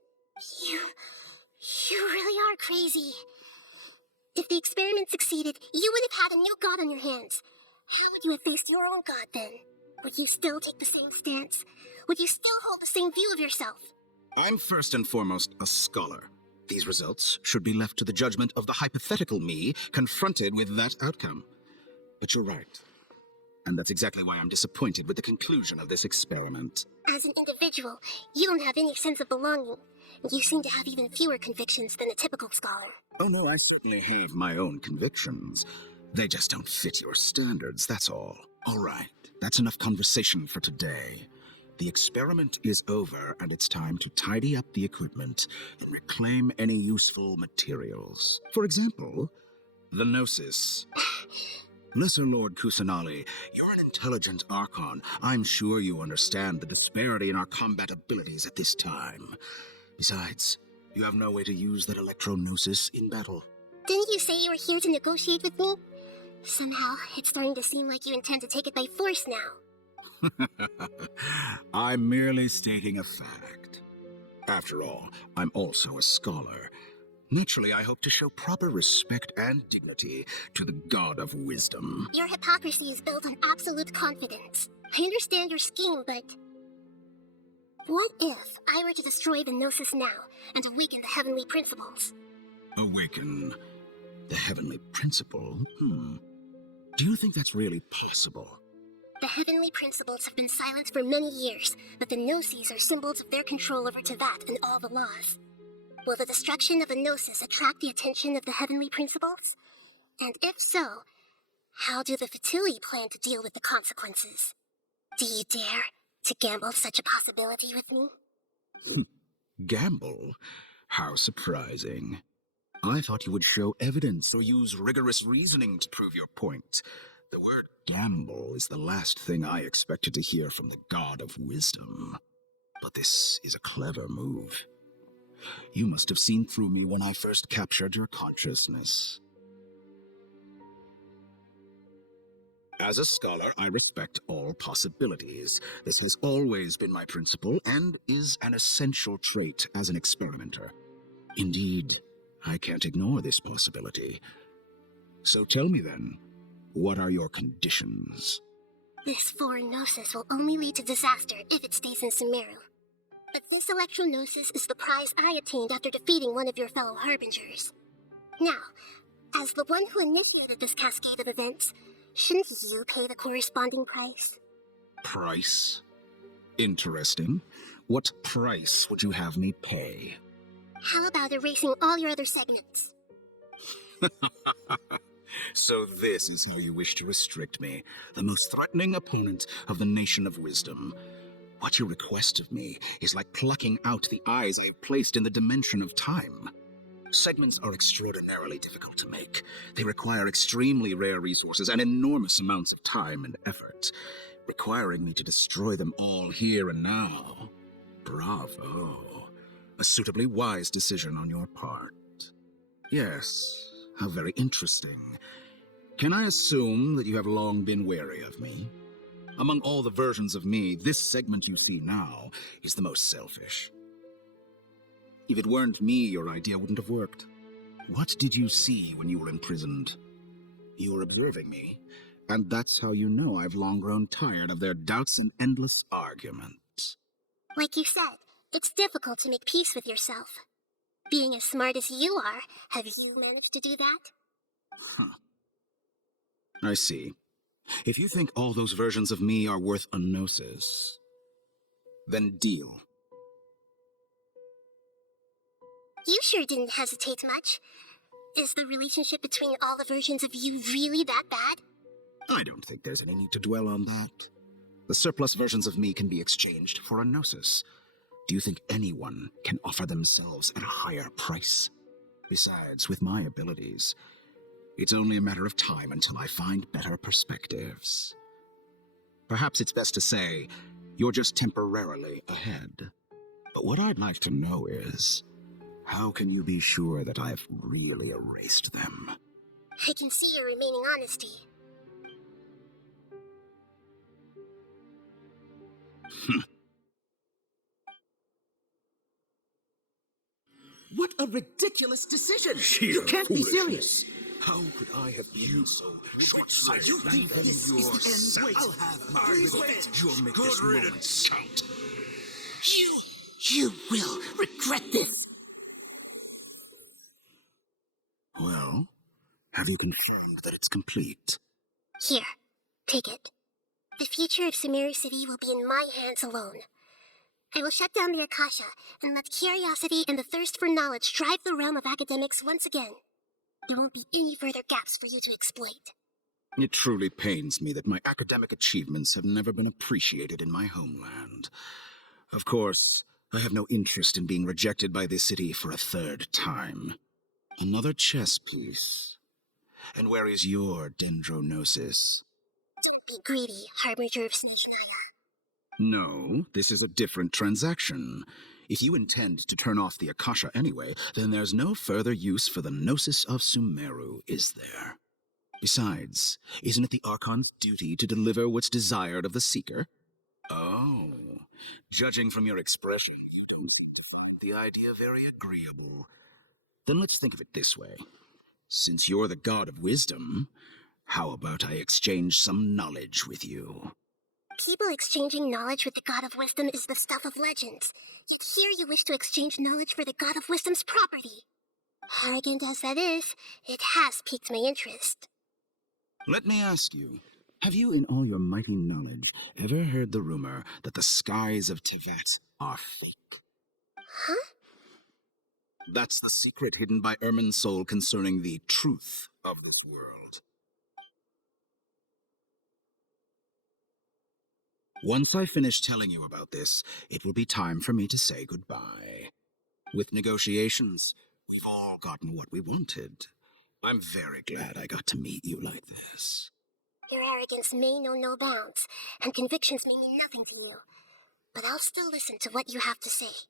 You really are crazy. If the experiment succeeded, you would have had a new god on your hands. How would you have faced your own god then? Would you still take the same stance? Would you still hold the same view of yourself? I'm first and foremost a scholar. These results should be left to the judgment of the hypothetical me confronted with that outcome. But you're right. And that's exactly why I'm disappointed with the conclusion of this experiment. As an individual, you don't have any sense of belonging. You seem to have even fewer convictions than a typical scholar. Oh no, I certainly have my own convictions. They just don't fit your standards, that's all. All right, that's enough conversation for today. The experiment is over, and it's time to tidy up the equipment and reclaim any useful materials. For example, the Gnosis. Lesser Lord Kusanali, you're an intelligent Archon. I'm sure you understand the disparity in our combat abilities at this time. Besides, you have no way to use that Electro-Gnosis in battle. Didn't you say you were here to negotiate with me? Somehow, it's starting to seem like you intend to take it by force now. I'm merely stating a fact. After all, I'm also a scholar. Naturally, I hope to show proper respect and dignity to the God of Wisdom. Your hypocrisy is built on absolute confidence. I understand your scheme, but... what if I were to destroy the Gnosis now and awaken the heavenly principles? Awaken the heavenly principle? Do you think that's really possible? The heavenly principles have been silent for many years, but the Gnosis are symbols of their control over Teyvat and all the laws. Will the destruction of the Gnosis attract the attention of the heavenly principles? And if so, how do the Fatui plan to deal with the consequences? Do you dare to gamble such a possibility with me? Gamble? How surprising. I thought you would show evidence or use rigorous reasoning to prove your point. The word gamble is the last thing I expected to hear from the God of Wisdom. But this is a clever move. You must have seen through me when I first captured your consciousness. As a scholar, I respect all possibilities. This has always been my principle and is an essential trait as an experimenter. Indeed, I can't ignore this possibility. So tell me then, what are your conditions? This foreign Gnosis will only lead to disaster if it stays in Sumeru. But this Electro-Gnosis is the prize I obtained after defeating one of your fellow Harbingers. Now, as the one who initiated this cascade of events, shouldn't you pay the corresponding price? Price? Interesting. What price would you have me pay? How about erasing all your other segments? So this is how you wish to restrict me, the most threatening opponent of the Nation of Wisdom. What you request of me is like plucking out the eyes I have placed in the dimension of time. Segments are extraordinarily difficult to make. They require extremely rare resources and enormous amounts of time and effort, requiring me to destroy them all here and now. Bravo. A suitably wise decision on your part. Yes, How very interesting. Can I assume that you have long been wary of me? Among all the versions of me, this segment you see now is the most selfish. If it weren't me, your idea wouldn't have worked. What did you see when you were imprisoned? You were observing me, and that's how you know I've long grown tired of their doubts and endless arguments. Like you said, it's difficult to make peace with yourself. Being as smart as you are, have you managed to do that? Huh. I see. If you think all those versions of me are worth a gnosis, then deal. You sure didn't hesitate much. Is the relationship between all the versions of you really that bad? I don't think there's any need to dwell on that. The surplus versions of me can be exchanged for a gnosis. Do you think anyone can offer themselves at a higher price? Besides, with my abilities, it's only a matter of time until I find better perspectives. Perhaps it's best to say, you're just temporarily ahead. But what I'd like to know is, how can you be sure that I've really erased them? I can see your remaining honesty. What a ridiculous decision! Sheer You can't be foolishness. serious! How could I have been so short-sighted? You Then think this is the end? Wait, I'll have my revenge. You'll make this moment count. You will regret this. Well, have you confirmed that it's complete? Here, take it. The future of Sumeru City will be in my hands alone. I will shut down the Akasha and let curiosity and the thirst for knowledge drive the realm of academics once again. There won't be any further gaps for you to exploit. It truly pains me that my academic achievements have never been appreciated in my homeland. Of course, I have no interest in being rejected by this city for a third time. Another chess piece. And where is your dendronosis? Don't be greedy, Harbinger of Sneezing. No, this is a different transaction. If you intend to turn off the Akasha anyway, then there's no further use for the Gnosis of Sumeru, is there? Besides, isn't it the Archon's duty to deliver what's desired of the Seeker? Oh, judging from your expression, you don't seem to find the idea very agreeable. Then let's think of it this way. Since you're the god of wisdom, how about I exchange some knowledge with you? People exchanging knowledge with the God of Wisdom is the stuff of legends. Yet here you wish to exchange knowledge for the God of Wisdom's property. Arrogant as that is, it has piqued my interest. Let me ask you, have you in all your mighty knowledge ever heard the rumor that the skies of Tevat are fake? Huh? That's the secret hidden by Irminsul concerning the truth of this world. Once I finish telling you about this, it will be time for me to say goodbye. With negotiations, we've all gotten what we wanted. I'm very glad I got to meet you like this. Your arrogance may know no bounds, and convictions may mean nothing to you. But I'll still listen to what you have to say.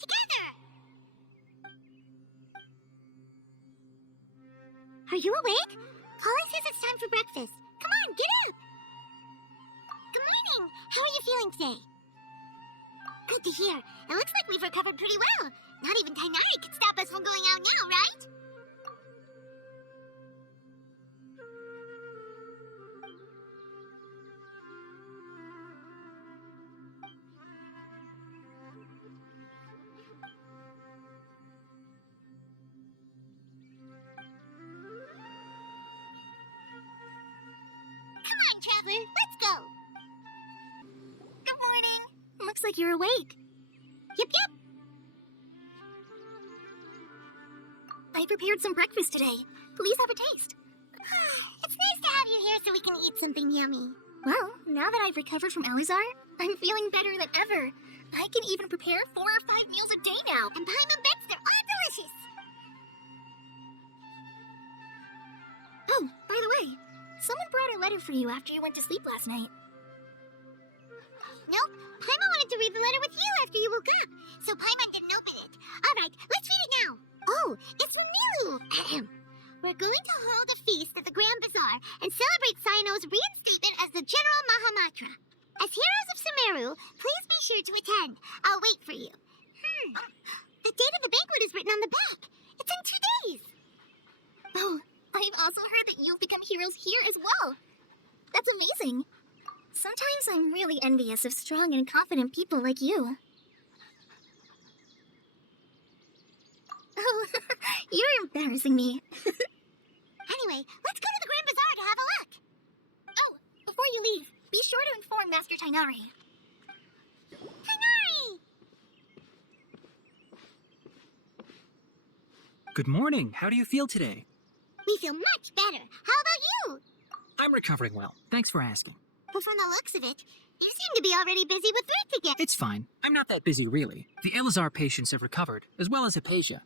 Together! Are you awake? Colin says it's time for breakfast. Come on, get up! Good morning! How are you feeling today? Good to hear. It looks like we've recovered pretty well. Not even Tainari could stop us from going out now, right? Come on, Traveler, let's go! Good morning! Looks like you're awake. Yep, yep! I prepared some breakfast today. Please have a taste. It's nice to have you here so we can eat something yummy. Well, now that I've recovered from Elizar, I'm feeling better than ever. I can even prepare 4 or 5 meals a day now. And Paimon bets they're all delicious. Oh, by the way, someone brought a letter for you after you went to sleep last night. Nope, Paimon wanted to read the letter with you after you woke up, so Paimon didn't open it. Alright, let's read it now. Oh, it's from Nilu. We're going to hold a feast at the Grand Bazaar and celebrate Sino's reinstatement as the General Mahamatra. As heroes of Sumeru, please be sure to attend. I'll wait for you. The date of the banquet is written on the back. It's in 2 days. Oh, I've also heard that you've become heroes here as well. That's amazing. Sometimes I'm really envious of strong and confident people like you. Oh, you're embarrassing me. Anyway, let's go to the Grand Bazaar to have a look. Oh, before you leave, be sure to inform Master Tainari. Tainari! Good morning. How do you feel today? We feel much better. How about you? I'm recovering well. Thanks for asking. But from the looks of it, you seem to be already busy with work again. It's fine. I'm not that busy, really. The Elizar patients have recovered, as well as Hypatia.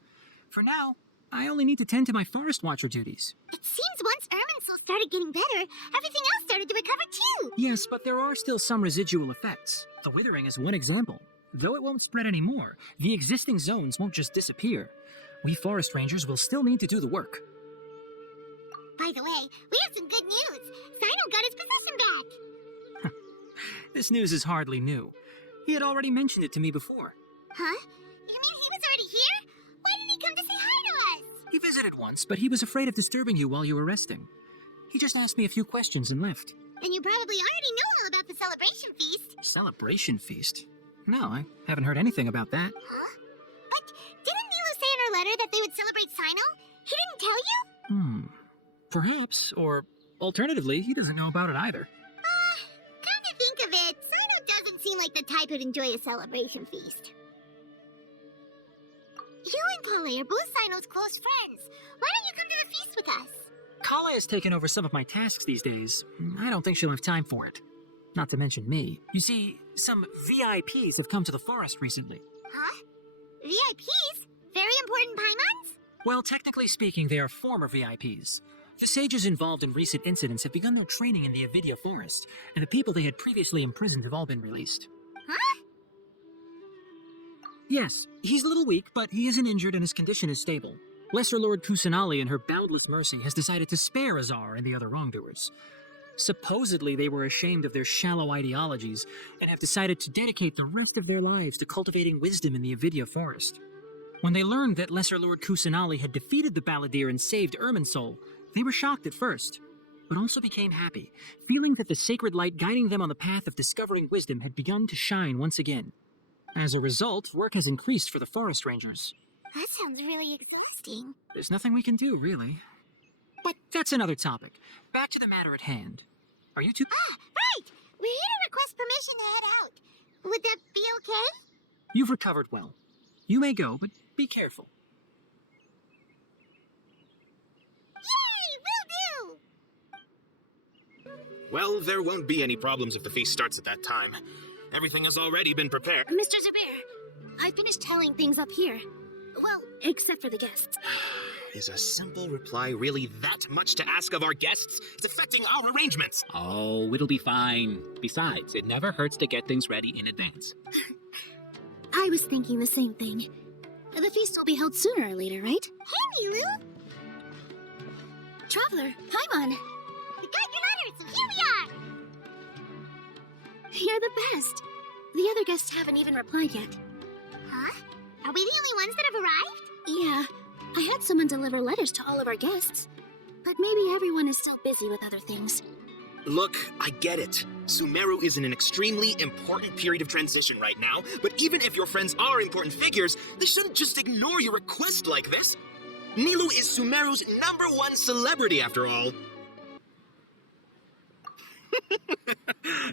For now, I only need to tend to my Forest Watcher duties. It seems once Irminsul started getting better, everything else started to recover too. Yes, but there are still some residual effects. The withering is one example. Though it won't spread anymore, the existing zones won't just disappear. We forest rangers will still need to do the work. By the way, we have some good news. Sino got his possession back. This news is hardly new. He had already mentioned it to me before. Huh? You mean he was already here? Why didn't he come to say hi to us? He visited once, but he was afraid of disturbing you while you were resting. He just asked me a few questions and left. Then you probably already know all about the celebration feast. Celebration feast? No, I haven't heard anything about that. Huh? But didn't Nilu say in her letter that they would celebrate Sino? He didn't tell you? Perhaps, or alternatively, he doesn't know about it either. Come to think of it, Sino doesn't seem like the type who'd enjoy a celebration feast. You and Kale are both Sino's close friends. Why don't you come to the feast with us? Kala has taken over some of my tasks these days. I don't think she'll have time for it. Not to mention me. You see, some VIPs have come to the forest recently. Huh? VIPs? Very important Paimons? Well, technically speaking, they are former VIPs. The sages involved in recent incidents have begun their training in the Avidya forest, and the people they had previously imprisoned have all been released. Huh? Yes, he's a little weak, but he isn't injured and his condition is stable. Lesser Lord Kusanali, in her boundless mercy, has decided to spare Azar and the other wrongdoers. Supposedly, they were ashamed of their shallow ideologies and have decided to dedicate the rest of their lives to cultivating wisdom in the Avidya forest. When they learned that Lesser Lord Kusanali had defeated the Balladeer and saved Irminsul, they were shocked at first, but also became happy, feeling that the sacred light guiding them on the path of discovering wisdom had begun to shine once again. As a result, work has increased for the forest rangers. That sounds really exhausting. There's nothing we can do, really. But that's another topic. Back to the matter at hand. Are you two— Right! We're here to request permission to head out. Would that be okay? You've recovered well. You may go, but be careful. Yay! Will do! Well, there won't be any problems if the feast starts at that time. Everything has already been prepared. Mr. Zubair, I finished tallying things up here. Well, except for the guests. Is a simple reply really that much to ask of our guests? It's affecting our arrangements. Oh, it'll be fine. Besides, it never hurts to get things ready in advance. I was thinking the same thing. The feast will be held sooner or later, right? Hey, Milu! Traveler, Paimon! We got your letters, and here we are! You're the best. The other guests haven't even replied yet. Huh? Are we the only ones that have arrived? Yeah, I had someone deliver letters to all of our guests. But maybe everyone is still busy with other things. Look, I get it. Sumeru is in an extremely important period of transition right now, but even if your friends are important figures, they shouldn't just ignore your request like this. Nilu is Sumeru's #1 celebrity, after all.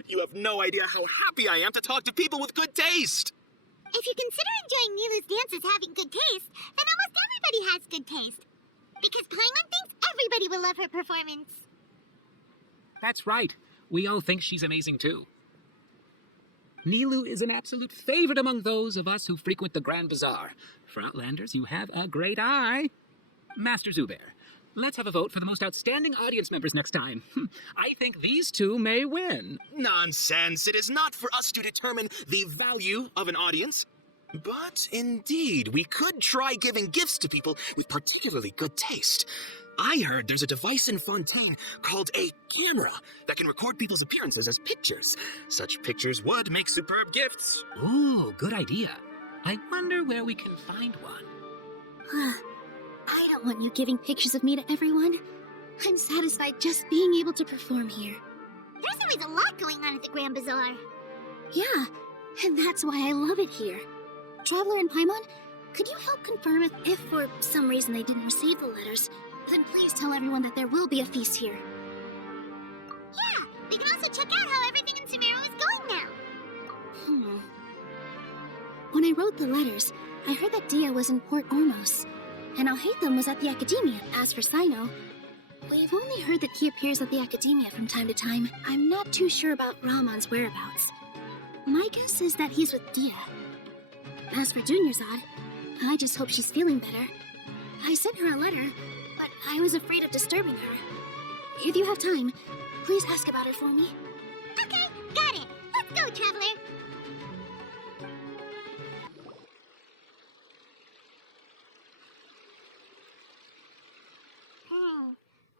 You have no idea how happy I am to talk to people with good taste. If you consider enjoying Nilu's dance as having good taste, then almost everybody has good taste. Because Paimon thinks everybody will love her performance. That's right. We all think she's amazing too. Nilu is an absolute favorite among those of us who frequent the Grand Bazaar. For Outlanders, you have a great eye. Master Zubair, let's have a vote for the most outstanding audience members next time. I think these two may win. Nonsense. It is not for us to determine the value of an audience. But indeed, we could try giving gifts to people with particularly good taste. I heard there's a device in Fontaine called a camera that can record people's appearances as pictures. Such pictures would make superb gifts. Ooh, good idea. I wonder where we can find one. I don't want you giving pictures of me to everyone. I'm satisfied just being able to perform here. There's always a lot going on at the Grand Bazaar. Yeah, and that's why I love it here. Traveler and Paimon, could you help confirm if for some reason they didn't receive the letters? Then please tell everyone that there will be a feast here. Yeah, we can also check out how everything in Sumeru is going now. When I wrote the letters, I heard that Dia was in Port Ormos, and Alhaitham was at the Academia. As for Sino, we've only heard that he appears at the Academia from time to time. I'm not too sure about Ramon's whereabouts. My guess is that he's with Dia. As for Dunyarzad, I just hope she's feeling better. I sent her a letter, but I was afraid of disturbing her. If you have time, please ask about her for me. Okay, got it. Let's go, Traveler.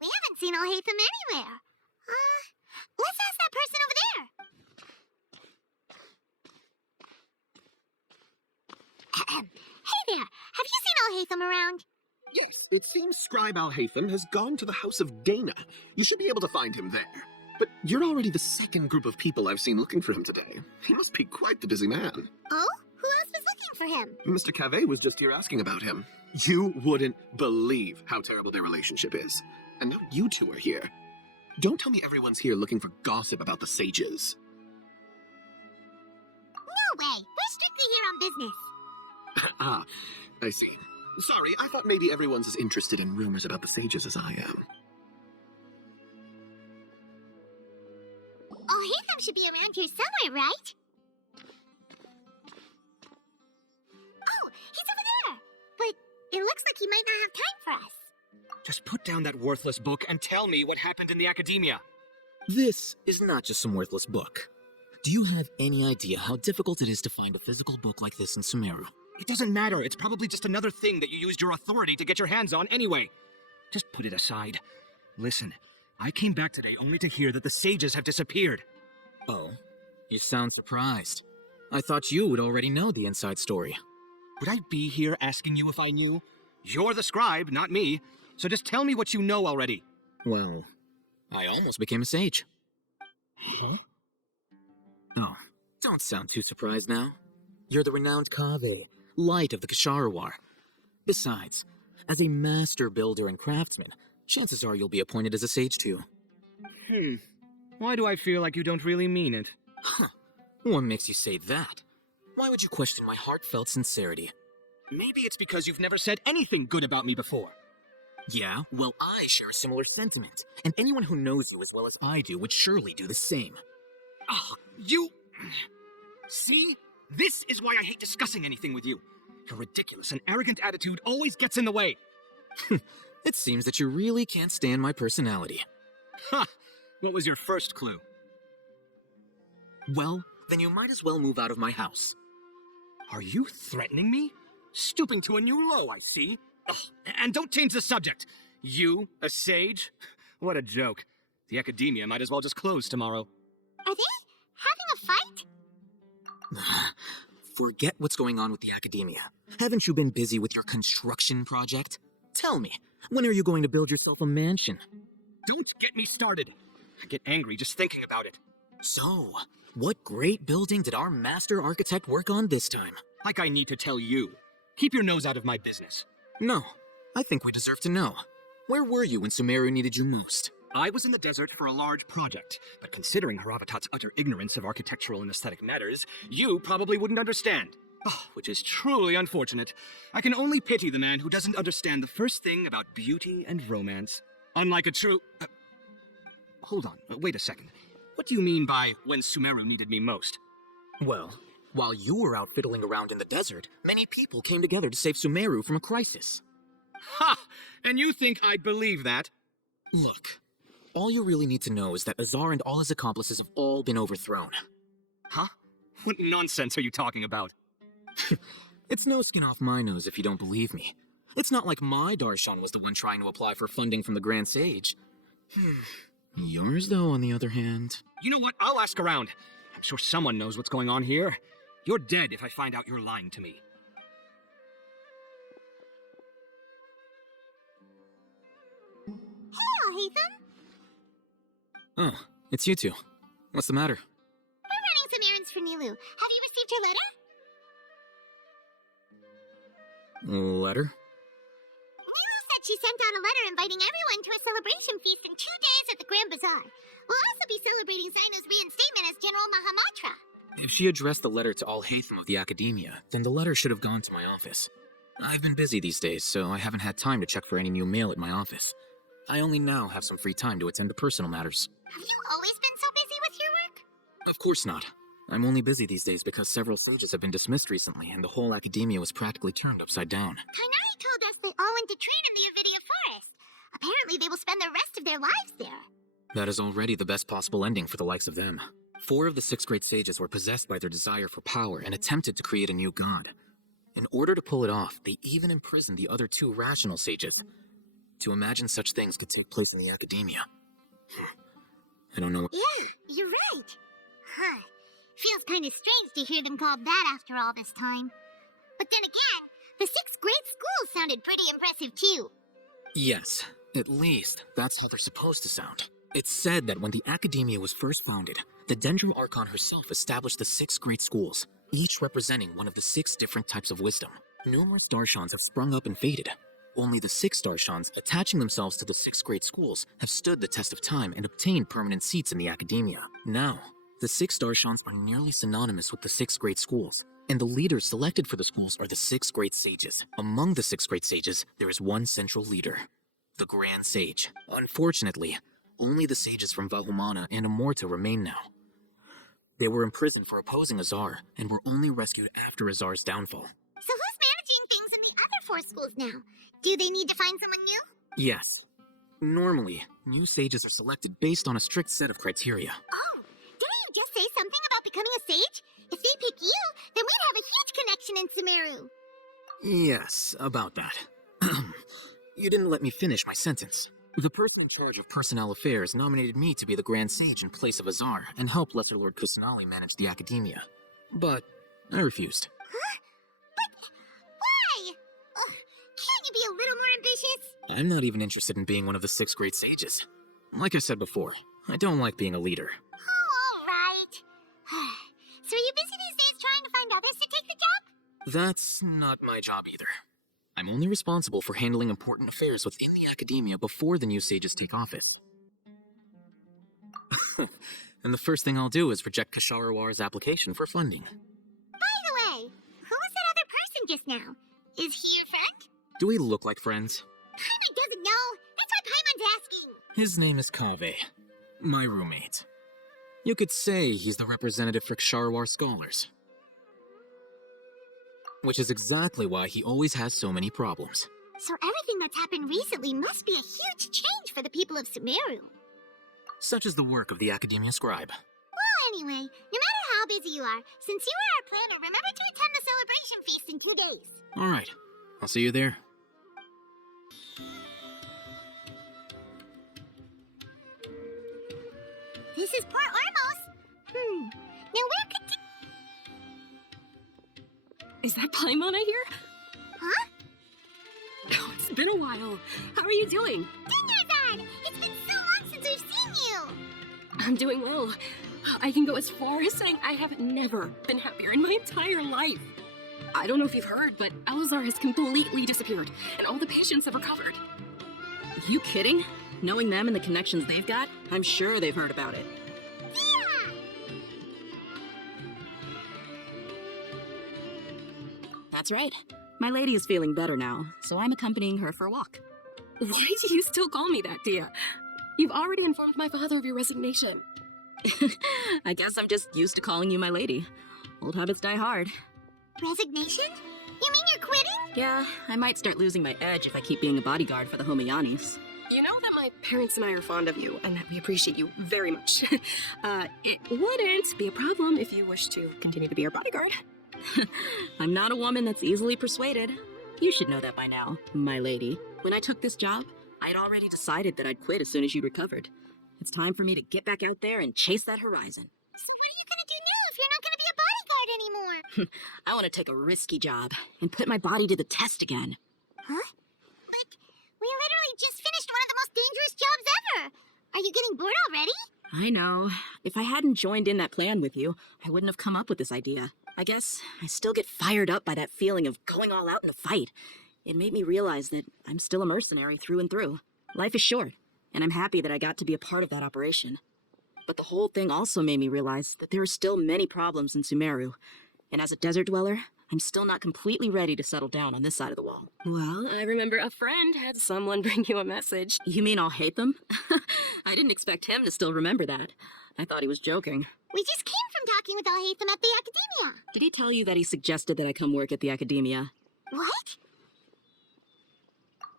We haven't seen Alhaitham anywhere. Let's ask that person over there. Hey there, have you seen Alhaitham around? Yes, it seems Scribe Alhaitham has gone to the House of Dana. You should be able to find him there. But you're already the second group of people I've seen looking for him today. He must be quite the busy man. Oh? Who else was looking for him? Mr. Cave was just here asking about him. You wouldn't believe how terrible their relationship is. And now you two are here. Don't tell me everyone's here looking for gossip about the sages. No way. We're strictly here on business. Ah, I see. Sorry, I thought maybe everyone's as interested in rumors about the sages as I am. Alhaitham should be around here somewhere, right? Oh, he's over there. But it looks like he might not have time for us. Just put down that worthless book and tell me what happened in the Academia. This is not just some worthless book. Do you have any idea how difficult it is to find a physical book like this in Sumeru? It doesn't matter. It's probably just another thing that you used your authority to get your hands on anyway. Just put it aside. Listen, I came back today only to hear that the sages have disappeared. Oh, you sound surprised. I thought you would already know the inside story. Would I be here asking you if I knew? You're the scribe, not me. So just tell me what you know already. Well, I almost became a sage. Huh? Oh, don't sound too surprised now. You're the renowned Kaveh, light of the Ksharawar. Besides, as a master builder and craftsman, chances are you'll be appointed as a sage too. Why do I feel like you don't really mean it? Huh. What makes you say that? Why would you question my heartfelt sincerity? Maybe it's because you've never said anything good about me before. Yeah, well, I share a similar sentiment, and anyone who knows you as well as I do would surely do the same. Oh, you... See? This is why I hate discussing anything with you. Your ridiculous and arrogant attitude always gets in the way. It seems that you really can't stand my personality. Ha! What was your first clue? Well, then you might as well move out of my house. Are you threatening me? Stooping to a new low, I see. Ugh, and don't change the subject. You, a sage? What a joke. The Academia might as well just close tomorrow. Are they having a fight? Forget what's going on with the Academia. Haven't you been busy with your construction project? Tell me, when are you going to build yourself a mansion? Don't get me started. I get angry just thinking about it. So, what great building did our master architect work on this time? Like I need to tell you. Keep your nose out of my business. No, I think we deserve to know. Where were you when Sumeru needed you most? I was in the desert for a large project, but considering Haravatat's utter ignorance of architectural and aesthetic matters, you probably wouldn't understand. Oh, which is truly unfortunate. I can only pity the man who doesn't understand the first thing about beauty and romance. Unlike a true... hold on, wait a second. What do you mean by when Sumeru needed me most? Well, while you were out fiddling around in the desert, many people came together to save Sumeru from a crisis. Ha! And you think I'd believe that? Look, all you really need to know is that Azar and all his accomplices have all been overthrown. Huh? What nonsense are you talking about? It's no skin off my nose if you don't believe me. It's not like my Darshan was the one trying to apply for funding from the Grand Sage. Yours, though, on the other hand... You know what? I'll ask around. I'm sure someone knows what's going on here. You're dead if I find out you're lying to me. Hello, Hatham. Oh, it's you two. What's the matter? We're running some errands for Nilu. Have you received her letter? Letter? Nilu said she sent out a letter inviting everyone to a celebration feast in 2 days at the Grand Bazaar. We'll also be celebrating Zaino's reinstatement as General Mahamatra. If she addressed the letter to all Hatham of the Academia, then the letter should have gone to my office. I've been busy these days, so I haven't had time to check for any new mail at my office. I only now have some free time to attend to personal matters. Have you always been so busy with your work? Of course not. I'm only busy these days because several sages have been dismissed recently, and the whole Academia was practically turned upside down. Kainari told us they all went to train in the Avidia Forest. Apparently they will spend the rest of their lives there. That is already the best possible ending for the likes of them. 4 of the 6 great sages were possessed by their desire for power and attempted to create a new god. In order to pull it off, they even imprisoned the other 2 rational sages. To imagine such things could take place in the Academia. I don't know. Yeah, you're right. Huh. Feels kind of strange to hear them called that after all this time. But then again, the 6 great schools sounded pretty impressive too. Yes, at least that's how they're supposed to sound. It's said that when the Academia was first founded, the Dendro Archon herself established the 6 great schools, each representing one of the 6 different types of wisdom. Numerous Darshans have sprung up and faded. Only the 6 Darshans, attaching themselves to the 6 great schools, have stood the test of time and obtained permanent seats in the Academia. Now, the 6 Darshans are nearly synonymous with the 6 great schools, and the leaders selected for the schools are the 6 great sages. Among the 6 great sages, there is one central leader, the Grand Sage. Unfortunately, only the sages from Vahumana and Amorta remain now. They were imprisoned for opposing Azar, and were only rescued after Azar's downfall. So who's managing things in the other 4 schools now? Do they need to find someone new? Yes. Normally, new sages are selected based on a strict set of criteria. Oh, didn't you just say something about becoming a sage? If they pick you, then we'd have a huge connection in Sumeru. Yes, about that. You didn't let me finish my sentence. The person in charge of personnel affairs nominated me to be the Grand Sage in place of Azar and help Lesser Lord Kusanali manage the Academia. But I refused. Huh? But why? Can't you be a little more ambitious? I'm not even interested in being one of the 6 great sages. Like I said before, I don't like being a leader. Oh, all right. So are you busy these days trying to find others to take the job? That's not my job either. I'm only responsible for handling important affairs within the Academia before the new sages take office. And the first thing I'll do is reject Kasharawar's application for funding. By the way, who was that other person just now? Is he your friend? Do we look like friends? Paimon doesn't know. That's why Paimon's asking. His name is Kaveh, my roommate. You could say he's the representative for Ksharawar scholars. Which is exactly why he always has so many problems. So everything that's happened recently must be a huge change for the people of Sumeru. Such is the work of the Academia Scribe. Well, anyway, no matter how busy you are, since you are our planner, remember to attend the celebration feast in 2 days. Alright, I'll see you there. This is Port Ormos. Now where could... Is that Paimon I hear? Huh? Oh, it's been a while. How are you doing? Dinyarzad! It's been so long since we've seen you! I'm doing well. I can go as far as saying I have never been happier in my entire life. I don't know if you've heard, but Elazar has completely disappeared, and all the patients have recovered. You kidding? Knowing them and the connections they've got, I'm sure they've heard about it. Yeah! That's right. My lady is feeling better now, so I'm accompanying her for a walk. Why do you still call me that, Dia? You've already informed my father of your resignation. I guess I'm just used to calling you my lady. Old habits die hard. Resignation? You mean you're quitting? Yeah, I might start losing my edge if I keep being a bodyguard for the Homeyanis. You know that my parents and I are fond of you, and that we appreciate you very much. It wouldn't be a problem if you wish to continue to be our bodyguard. I'm not a woman that's easily persuaded. You should know that by now, my lady. When I took this job, I'd already decided that I'd quit as soon as you recovered. It's time for me to get back out there and chase that horizon. So what are you gonna do now if you're not gonna be a bodyguard anymore? I want to take a risky job and put my body to the test again. Huh? But we literally just finished one of the most dangerous jobs ever. Are you getting bored already? I know. If I hadn't joined in that plan with you, I wouldn't have come up with this idea. I guess I still get fired up by that feeling of going all out in a fight. It made me realize that I'm still a mercenary through and through. Life is short, and I'm happy that I got to be a part of that operation. But the whole thing also made me realize that there are still many problems in Sumeru. And as a desert dweller, I'm still not completely ready to settle down on this side of the wall. Well, I remember a friend had someone bring you a message. You mean I'll hate them? I didn't expect him to still remember that. I thought he was joking. We just came from talking with Alhaitham at the academia. Did he tell you that he suggested that I come work at the academia? What?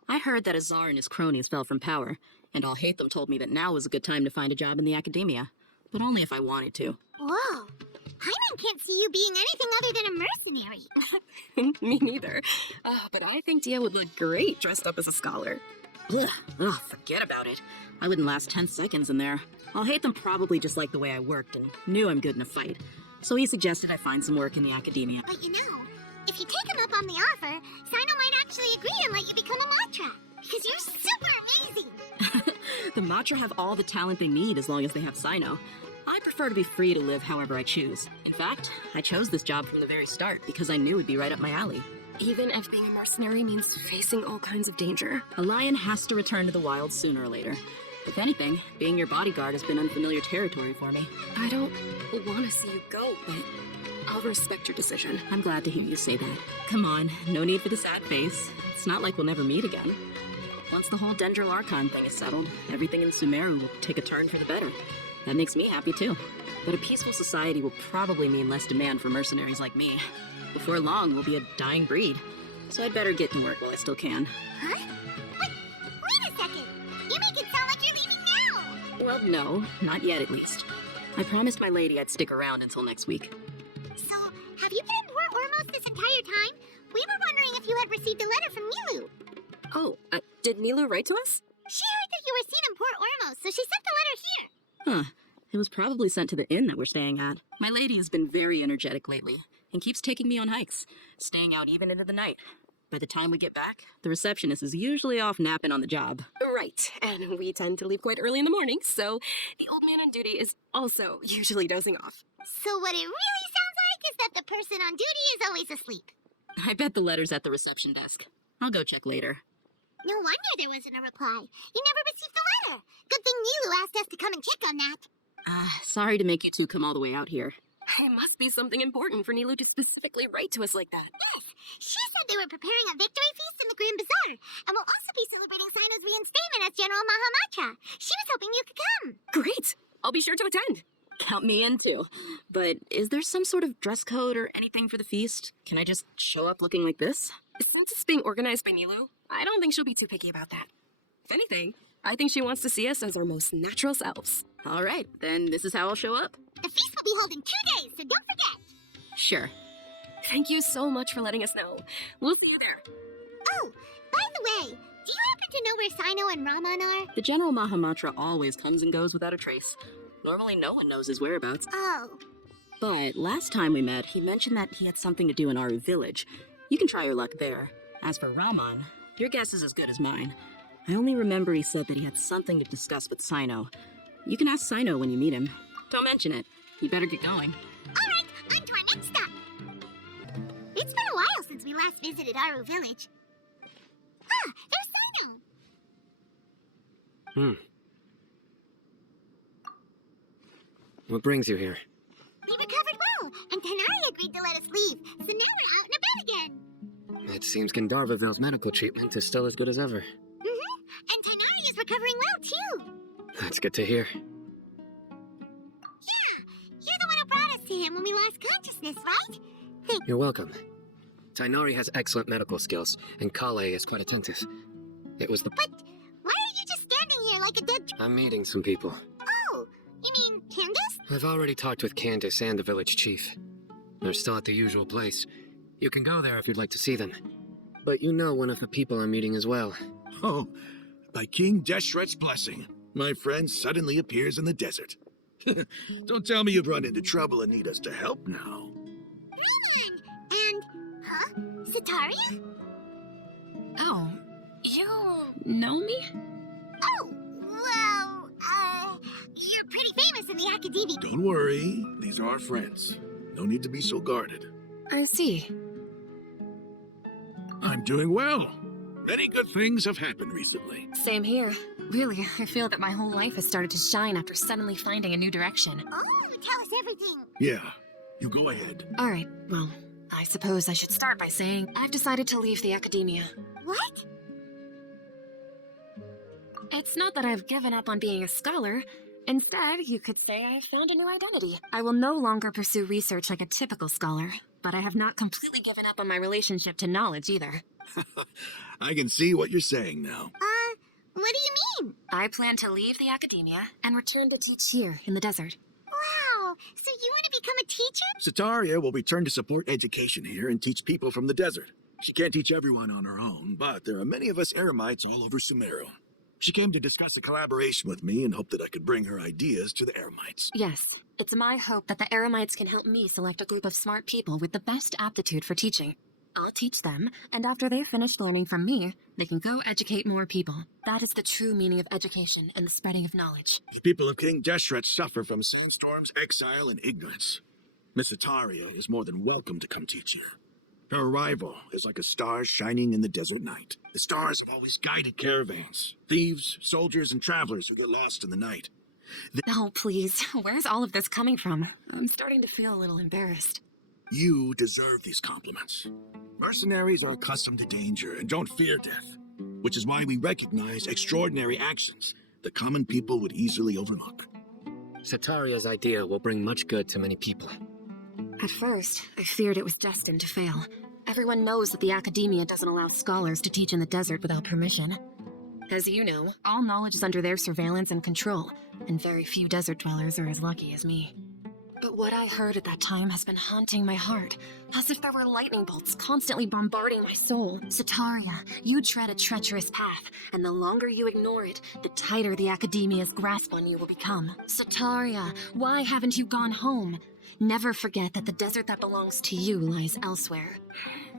I heard that Azar and his cronies fell from power, and Alhaitham told me that now was a good time to find a job in the academia. But only if I wanted to. Whoa. Paimon can't see you being anything other than a mercenary. Me neither. But I think Dia would look great dressed up as a scholar. Ugh, forget about it. I wouldn't last 10 seconds in there. Alhaitham probably just liked the way I worked and knew I'm good in a fight. So he suggested I find some work in the academia. But you know, if you take him up on the offer, Sino might actually agree and let you become a Matra. Because you're super amazing. The Matra have all the talent they need as long as they have Sino. I prefer to be free to live however I choose. In fact, I chose this job from the very start because I knew it'd be right up my alley. Even if being a mercenary means facing all kinds of danger. A lion has to return to the wild sooner or later. If anything, being your bodyguard has been unfamiliar territory for me. I don't want to see you go, but I'll respect your decision. I'm glad to hear you say that. Come on, no need for the sad face. It's not like we'll never meet again. Once the whole Dendral Archon thing is settled, everything in Sumeru will take a turn for the better. That makes me happy too. But a peaceful society will probably mean less demand for mercenaries like me. Before long, we'll be a dying breed. So I'd better get to work while I still can. Huh? Wait a second. You make it sound like you're leaving now. Well, no, not yet at least. I promised my lady I'd stick around until next week. So, have you been in Port Ormos this entire time? We were wondering if you had received a letter from Milu. Oh, did Milu write to us? She heard that you were seen in Port Ormos, so she sent the letter here. Huh. It was probably sent to the inn that we're staying at. My lady has been very energetic lately and keeps taking me on hikes, staying out even into the night. By the time we get back, the receptionist is usually off napping on the job. Right, and we tend to leave quite early in the morning, so the old man on duty is also usually dozing off. So what it really sounds like is that the person on duty is always asleep. I bet the letter's at the reception desk. I'll go check later. No wonder there wasn't a reply. You never received the letter. Good thing Milu asked us to come and check on that. Sorry to make you two come all the way out here. It must be something important for Nilu to specifically write to us like that. Yes, she said they were preparing a victory feast in the Grand Bazaar, and will also be celebrating Sino's reinstatement as General Mahamatra. She was hoping you could come. Great! I'll be sure to attend. Count me in too. But is there some sort of dress code or anything for the feast? Can I just show up looking like this? Since it's being organized by Nilu, I don't think she'll be too picky about that. If anything, I think she wants to see us as our most natural selves. All right, then this is how I'll show up. The feast will be held in 2 days, so don't forget. Sure. Thank you so much for letting us know. We'll see you there. Oh, by the way, do you happen to know where Sino and Raman are? The General Mahamatra always comes and goes without a trace. Normally no one knows his whereabouts. Oh. But last time we met, he mentioned that he had something to do in Aru village. You can try your luck there. As for Raman, your guess is as good as mine. I only remember he said that he had something to discuss with Sino. You can ask Sino when you meet him. Don't mention it. You better get going. All right, on to our next stop. It's been a while since we last visited Aru village. Ah, there's Sino. What brings you here? We recovered well, and Tanari agreed to let us leave, so now we're out and about again. It seems Gandharvaville's medical treatment is still as good as ever. And Tanari is recovering well, too. That's good to hear. consciousness, right? You're welcome. Tainari has excellent medical skills, and Kale is quite attentive. It was the... But why are you just standing here like a dead... I'm meeting some people. Oh, you mean Candace? I've already talked with Candace and the village chief. They're still at the usual place. You can go there if you'd like to see them. But you know one of the people I'm meeting as well. Oh, by King Deshret's blessing, my friend suddenly appears in the desert. Don't tell me you've run into trouble and need us to help now. And, huh? Sataria? Oh, you know me? Oh, well, you're pretty famous in the academia. Don't worry, these are our friends. No need to be so guarded. I see. I'm doing well. Many good things have happened recently. Same here. Really, I feel that my whole life has started to shine after suddenly finding a new direction. Oh, tell us everything. Yeah, you go ahead. Alright, well, I suppose I should start by saying I've decided to leave the academia. What? It's not that I've given up on being a scholar. Instead, you could say I've found a new identity. I will no longer pursue research like a typical scholar, but I have not completely given up on my relationship to knowledge either. I can see what you're saying now. What do you mean? I plan to leave the academia and return to teach here in the desert. Wow, so you want to become a teacher? Sataria will return to support education here and teach people from the desert. She can't teach everyone on her own, but there are many of us Eremites all over Sumeru. She came to discuss a collaboration with me and hoped that I could bring her ideas to the Eremites. Yes, it's my hope that the Eremites can help me select a group of smart people with the best aptitude for teaching. I'll teach them, and after they've finished learning from me, they can go educate more people. That is the true meaning of education and the spreading of knowledge. The people of King Deshret suffer from sandstorms, exile, and ignorance. Miss Ataria is more than welcome to come teach her. Her arrival is like a star shining in the desert night. The stars have always guided caravans, thieves, soldiers, and travelers who get lost in the night. Oh, please, where's all of this coming from? I'm starting to feel a little embarrassed. You deserve these compliments. Mercenaries are accustomed to danger and don't fear death, which is why we recognize extraordinary actions that common people would easily overlook. Sataria's idea will bring much good to many people. At first, I feared it was destined to fail. Everyone knows that the academia doesn't allow scholars to teach in the desert without permission. As you know, all knowledge is under their surveillance and control, and very few desert dwellers are as lucky as me. But what I heard at that time has been haunting my heart, as if there were lightning bolts constantly bombarding my soul. Sataria, you tread a treacherous path, and the longer you ignore it, the tighter the academia's grasp on you will become. Sataria, why haven't you gone home? Never forget that the desert that belongs to you lies elsewhere.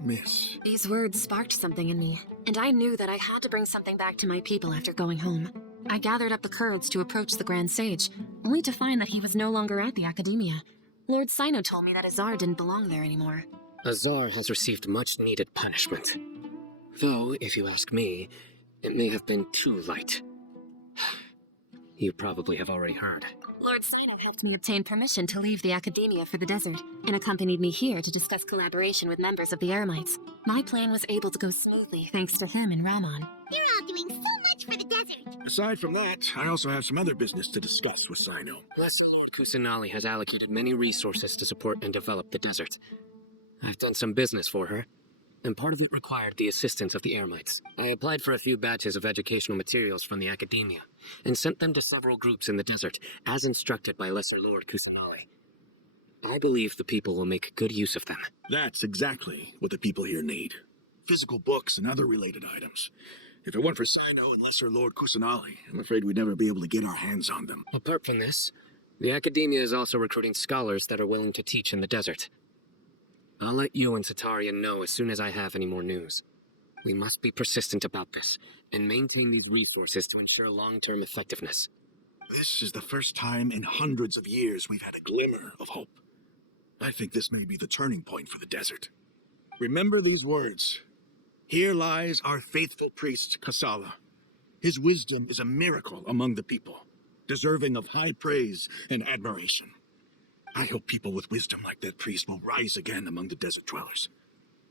Miss. These words sparked something in me, and I knew that I had to bring something back to my people after going home. I gathered up the courage to approach the Grand Sage, only to find that he was no longer at the academia. Lord Sino told me that Azar didn't belong there anymore. Azar has received much-needed punishment. Though, if you ask me, it may have been too light. You probably have already heard. Lord Sino helped me obtain permission to leave the academia for the desert, and accompanied me here to discuss collaboration with members of the Eremites. My plan was able to go smoothly thanks to him and Raman. You're all doing so much for the desert. Aside from that, I also have some other business to discuss with Sino. Lesser Lord Kusanali has allocated many resources to support and develop the desert. I've done some business for her, and part of it required the assistance of the Eremites. I applied for a few batches of educational materials from the academia, and sent them to several groups in the desert, as instructed by Lesser Lord Kusanali. I believe the people will make good use of them. That's exactly what the people here need. Physical books and other related items. If it weren't for Sino and Lesser Lord Kusanali, I'm afraid we'd never be able to get our hands on them. Apart from this, the academia is also recruiting scholars that are willing to teach in the desert. I'll let you and Sataria know as soon as I have any more news. We must be persistent about this, and maintain these resources to ensure long-term effectiveness. This is the first time in hundreds of years we've had a glimmer of hope. I think this may be the turning point for the desert. Remember these words. Here lies our faithful priest, Kasala. His wisdom is a miracle among the people, deserving of high praise and admiration. I hope people with wisdom like that priest will rise again among the desert dwellers.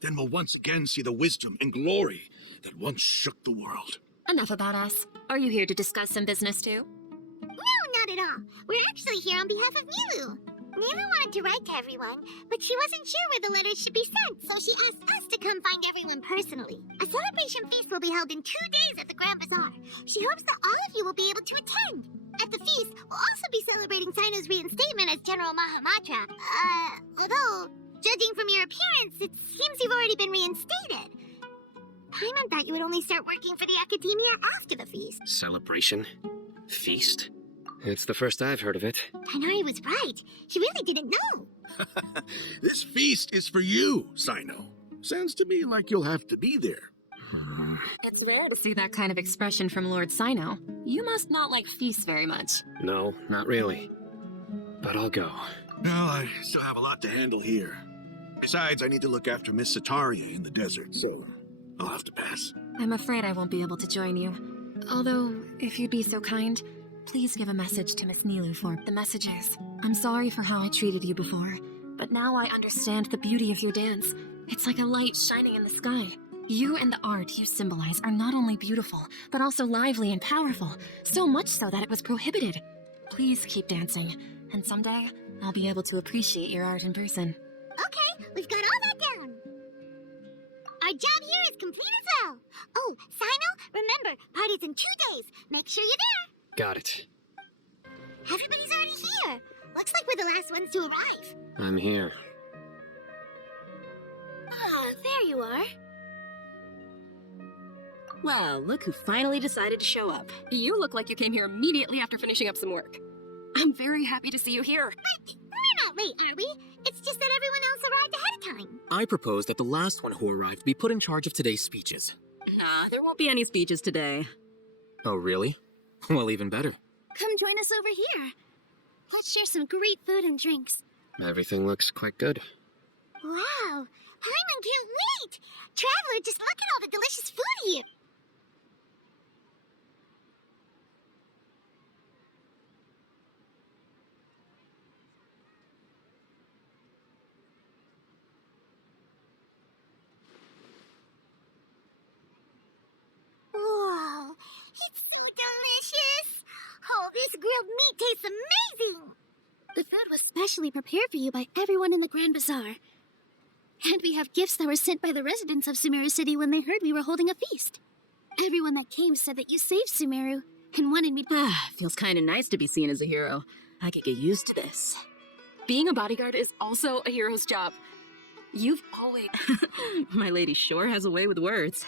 Then we'll once again see the wisdom and glory that once shook the world. Enough about us. Are you here to discuss some business too? No, not at all. We're actually here on behalf of Milu. Nina wanted to write to everyone, but she wasn't sure where the letters should be sent, so she asked us to come find everyone personally. A celebration feast will be held in 2 days at the Grand Bazaar. She hopes that all of you will be able to attend. At the feast, we'll also be celebrating Sino's reinstatement as General Mahamatra. Although, judging from your appearance, it seems you've already been reinstated. Paimon thought you would only start working for the Academia after the feast. Celebration? Feast? It's the first I've heard of it. Tighnari was right. She really didn't know. This feast is for you, Sino. Sounds to me like you'll have to be there. It's rare to see that kind of expression from Lord Sino. You must not like feasts very much. No, not really. But I'll go. Well, I still have a lot to handle here. Besides, I need to look after Miss Sataria in the desert, so I'll have to pass. I'm afraid I won't be able to join you. Although, if you'd be so kind, please give a message to Miss Nilu. The message is, I'm sorry for how I treated you before, but now I understand the beauty of your dance. It's like a light shining in the sky. You and the art you symbolize are not only beautiful, but also lively and powerful, so much so that it was prohibited. Please keep dancing, and someday I'll be able to appreciate your art in person. Okay, we've got all that down. Our job here is complete as well. Oh, Sino, remember, party's in 2 days. Make sure you're there. Got it. Everybody's already here. Looks like we're the last ones to arrive. I'm here. Ah, there you are. Well, look who finally decided to show up. You look like you came here immediately after finishing up some work. I'm very happy to see you here. We're not late, are we? It's just that everyone else arrived ahead of time. I propose that the last one who arrived be put in charge of today's speeches. Nah, there won't be any speeches today. Oh, really? Well, even better. Come join us over here. Let's share some great food and drinks. Everything looks quite good. Wow, Paimon can't wait! Traveler, just look at all the delicious food here. Whoa, it's so delicious! Oh, this grilled meat tastes amazing! The food was specially prepared for you by everyone in the Grand Bazaar. And we have gifts that were sent by the residents of Sumeru City when they heard we were holding a feast. Everyone that came said that you saved Sumeru and wanted me to... Feels kind of nice to be seen as a hero. I could get used to this. Being a bodyguard is also a hero's job. You've always... My lady sure has a way with words.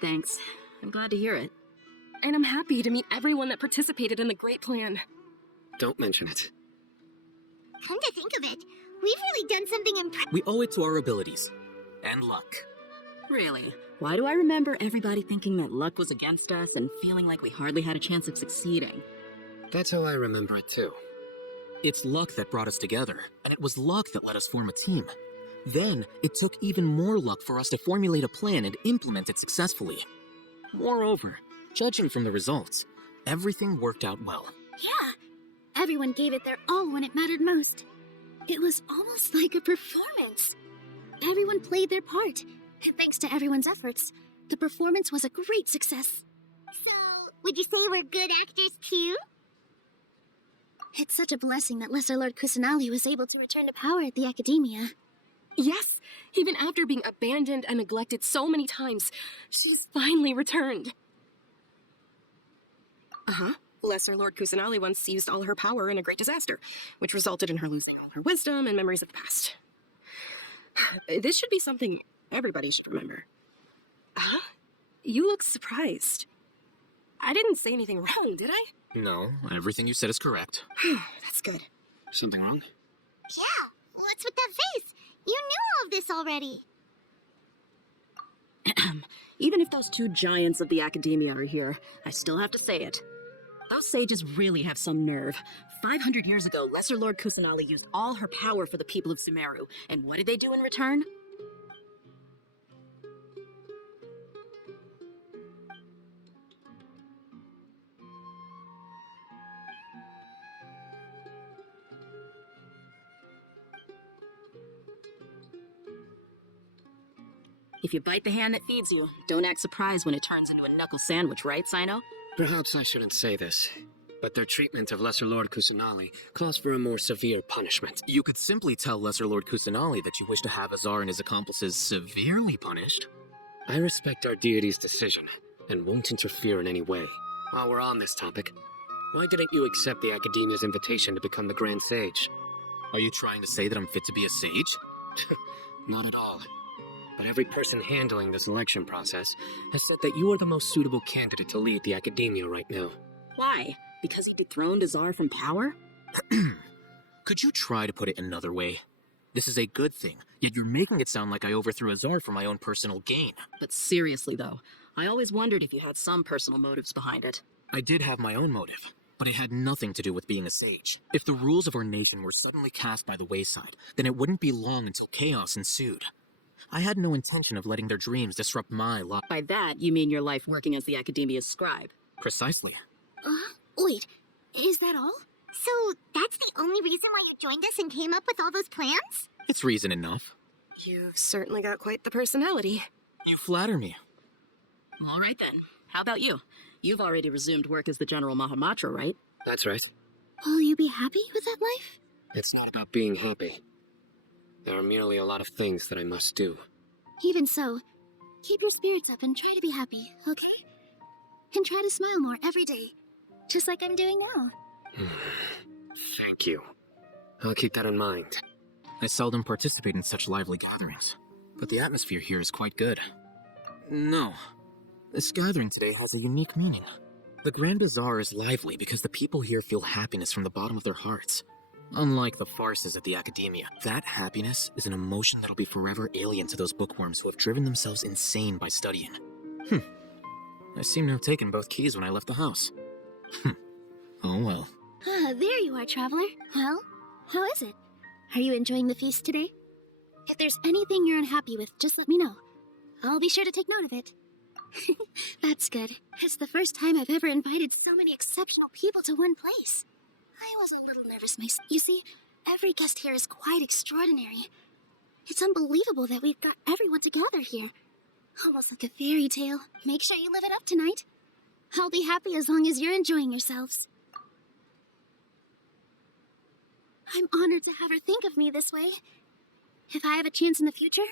Thanks. I'm glad to hear it. And I'm happy to meet everyone that participated in the great plan. Don't mention it. Come to think of it, we've really done something impressive. We owe it to our abilities. And luck. Really? Why do I remember everybody thinking that luck was against us and feeling like we hardly had a chance of succeeding? That's how I remember it too. It's luck that brought us together, and it was luck that let us form a team. Then, it took even more luck for us to formulate a plan and implement it successfully. Moreover, judging from the results, everything worked out well. Yeah, everyone gave it their all when it mattered most. It was almost like a performance. Everyone played their part. Thanks to everyone's efforts, the performance was a great success. So, would you say we're good actors too? It's such a blessing that Lesser Lord Kusanali was able to return to power at the Academia. Yes, even after being abandoned and neglected so many times, she's finally returned. Uh-huh. Lesser Lord Kusanali once used all her power in a great disaster, which resulted in her losing all her wisdom and memories of the past. This should be something everybody should remember. Huh? You look surprised. I didn't say anything wrong, did I? No, everything you said is correct. That's good. Something wrong? Yeah, what's with that face? You knew all of this already. Even if those two giants of the Academia are here, I still have to say it. Those sages really have some nerve. 500 years ago, Lesser Lord Kusanali used all her power for the people of Sumeru, and what did they do in return? If you bite the hand that feeds you, don't act surprised when it turns into a knuckle sandwich, right, Sino? Perhaps I shouldn't say this, but their treatment of Lesser Lord Kusanali calls for a more severe punishment. You could simply tell Lesser Lord Kusanali that you wish to have Azar and his accomplices severely punished. I respect our deity's decision, and won't interfere in any way. While we're on this topic, why didn't you accept the Academia's invitation to become the Grand Sage? Are you trying to say that I'm fit to be a sage? Not at all. But every person handling this election process has said that you are the most suitable candidate to lead the Academia right now. Why? Because he dethroned Azar from power? Could you try to put it another way? This is a good thing, yet you're making it sound like I overthrew Azar for my own personal gain. But seriously, though, I always wondered if you had some personal motives behind it. I did have my own motive, but it had nothing to do with being a sage. If the rules of our nation were suddenly cast by the wayside, then it wouldn't be long until chaos ensued. I had no intention of letting their dreams disrupt my life. By that, you mean your life working as the Academia's scribe. Precisely. Wait, is that all? So that's the only reason why you joined us and came up with all those plans? It's reason enough. You've certainly got quite the personality. You flatter me. All right then. How about you? You've already resumed work as the General Mahamatra, right? That's right. Will you be happy with that life? It's not about being happy. There are merely a lot of things that I must do. Even so, keep your spirits up and try to be happy, okay? And try to smile more every day, just like I'm doing now. Thank you. I'll keep that in mind. I seldom participate in such lively gatherings, but the atmosphere here is quite good. No, this gathering today has a unique meaning. The Grand Bazaar is lively because the people here feel happiness from the bottom of their hearts. Unlike the farces at the Academia, that happiness is an emotion that'll be forever alien to those bookworms who have driven themselves insane by studying. I seem to have taken both keys when I left the house. Oh well. There you are, traveler. Well, how is it? Are you enjoying the feast today? If there's anything you're unhappy with, just let me know. I'll be sure to take note of it. That's good. It's the first time I've ever invited so many exceptional people to one place. I was a little nervous myself. You see, every guest here is quite extraordinary. It's unbelievable that we've got everyone together here. Almost like a fairy tale. Make sure you live it up tonight. I'll be happy as long as you're enjoying yourselves. I'm honored to have her think of me this way. If I have a chance in the future,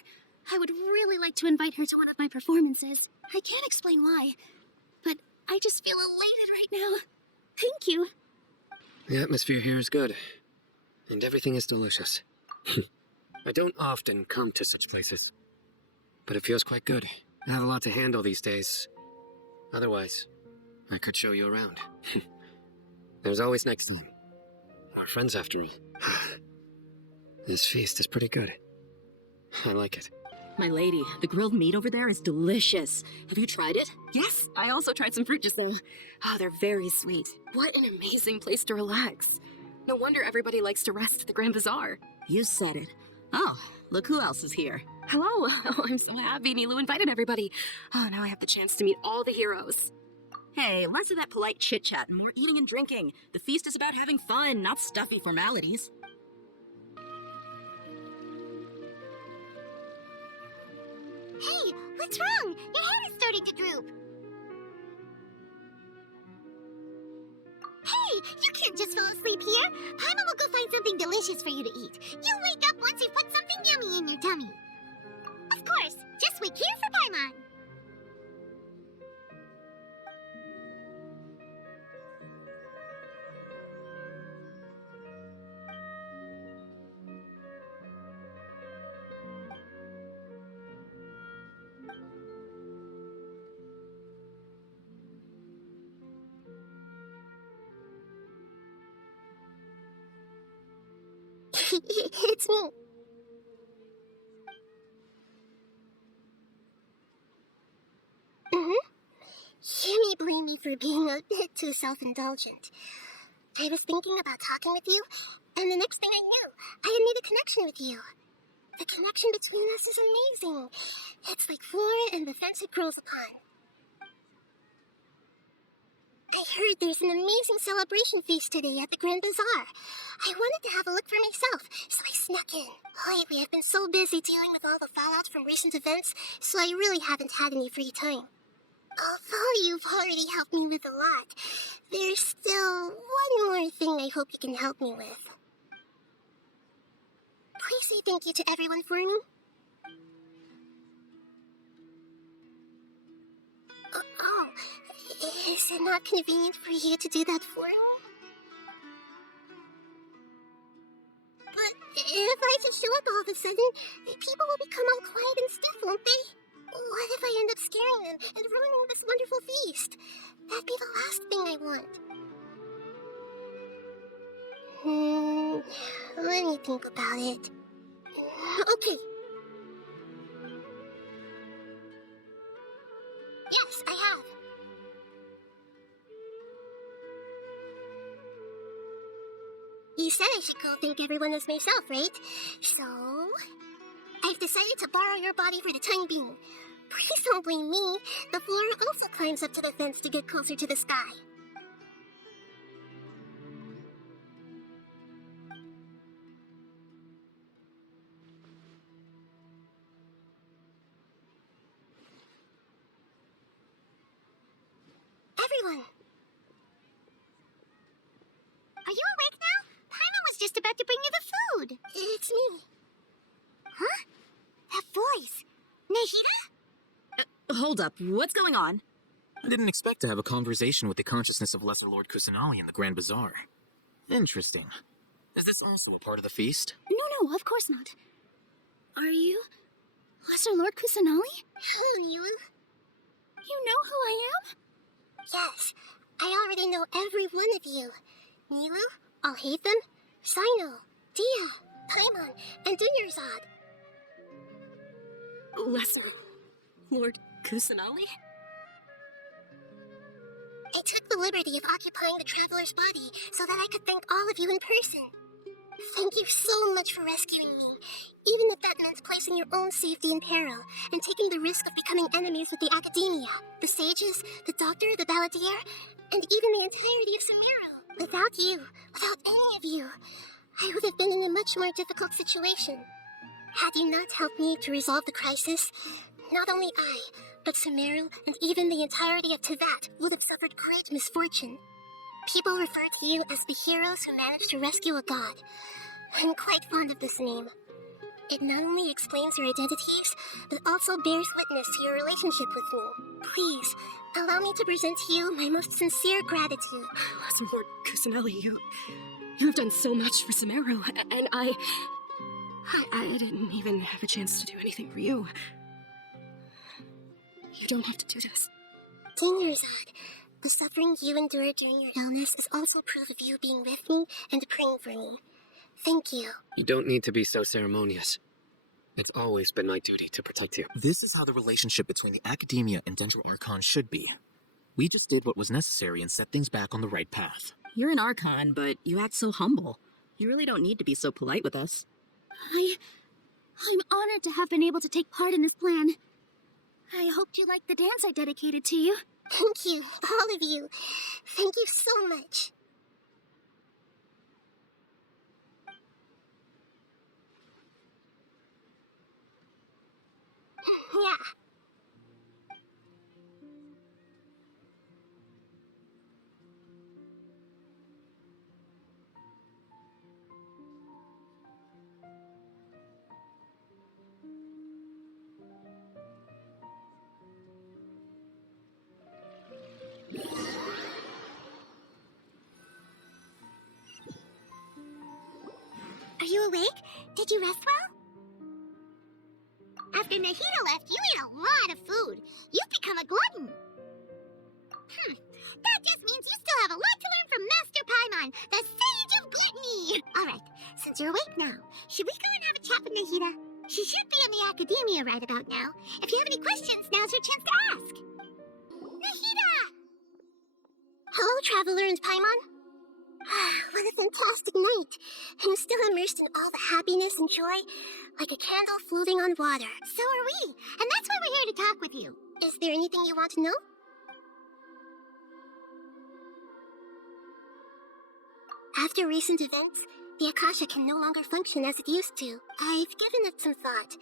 I would really like to invite her to one of my performances. I can't explain why, but I just feel elated right now. Thank you. The atmosphere here is good, and everything is delicious. I don't often come to such places, but it feels quite good. I have a lot to handle these days. Otherwise, I could show you around. There's always next time. We're friends after all. This feast is pretty good. I like it. My lady, the grilled meat over there is delicious. Have you tried it? Yes, I also tried some fruit just now. Oh, they're very sweet. What an amazing place to relax. No wonder everybody likes to rest at the Grand Bazaar. You said it. Oh, look who else is here. Hello. Oh, I'm so happy Nilu invited everybody. Oh, now I have the chance to meet all the heroes. Hey, less of that polite chit-chat and more eating and drinking. The feast is about having fun, not stuffy formalities. Hey, what's wrong? Your head is starting to droop. Hey, you can't just fall asleep here. Paimon will go find something delicious for you to eat. You'll wake up once you've put something yummy in your tummy. Of course, just wait here for Paimon. It's me. You may blame me for being a bit too self-indulgent. I was thinking about talking with you, and the next thing I knew, I had made a connection with you. The connection between us is amazing. It's like flora and the fence it grows upon. I heard there's an amazing celebration feast today at the Grand Bazaar. I wanted to have a look for myself, so I snuck in. Lately, I've been so busy dealing with all the fallout from recent events, so I really haven't had any free time. Although you've already helped me with a lot, there's still one more thing I hope you can help me with. Please say thank you to everyone for me. Oh, is it not convenient for you to do that for me? But if I just show up all of a sudden, people will become all quiet and stiff, won't they? What if I end up scaring them and ruining this wonderful feast? That'd be the last thing I want. Let me think about it. Okay. Yes, I have. You said I should go thank everyone as myself, right? So, I've decided to borrow your body for the time being. Please don't blame me. The floor also climbs up to the fence to get closer to the sky. Everyone! Are you awake now? Paimon was just about to bring you the food. It's me. Huh? That voice. Nahida? Hold up, what's going on? I didn't expect to have a conversation with the consciousness of Lesser Lord Kusanali in the Grand Bazaar. Interesting. Is this also a part of the feast? No, of course not. Are you Lesser Lord Kusanali? Hello, Nilu. You know who I am? Yes, I already know every one of you. Nilu, Alhaitham, Sino, Dia, Paimon, and Dunyarzad. Lesser Lord Kusanali? I took the liberty of occupying the traveler's body so that I could thank all of you in person. Thank you so much for rescuing me, even if that meant placing your own safety in peril and taking the risk of becoming enemies with the Academia, the sages, the doctor, the balladeer, and even the entirety of Sumeru. Without you, without any of you, I would have been in a much more difficult situation. Had you not helped me to resolve the crisis, not only I, but Sumeru and even the entirety of Tevat would have suffered great misfortune. People refer to you as the heroes who managed to rescue a god. I'm quite fond of this name. It not only explains your identities, but also bears witness to your relationship with me. Please, allow me to present to you my most sincere gratitude. Lesser Lord Kusanali, you've done so much for Sumeru, and I didn't even have a chance to do anything for you. You don't have to do this. Dunyarzad, the suffering you endured during your illness is also proof of you being with me and praying for me. Thank you. You don't need to be so ceremonious. It's always been my duty to protect you. This is how the relationship between the Academia and Dental Archon should be. We just did what was necessary and set things back on the right path. You're an Archon, but you act so humble. You really don't need to be so polite with us. I'm honored to have been able to take part in this plan. I hoped you liked the dance I dedicated to you. Thank you, all of you. Thank you so much. Yeah. Are you awake? Did you rest well? After Nahida left, you ate a lot of food. You've become a glutton. That just means you still have a lot to learn from Master Paimon, the Sage of Gluttony. Alright, since you're awake now, should we go and have a chat with Nahida? She should be in the Academia right about now. If you have any questions, now's your chance to ask. Nahida! Hello, Traveler and Paimon. What a fantastic night. I'm still immersed in all the happiness and joy, like a candle floating on water. So are we, and that's why we're here to talk with you. Is there anything you want to know? After recent events, the Akasha can no longer function as it used to. I've given it some thought,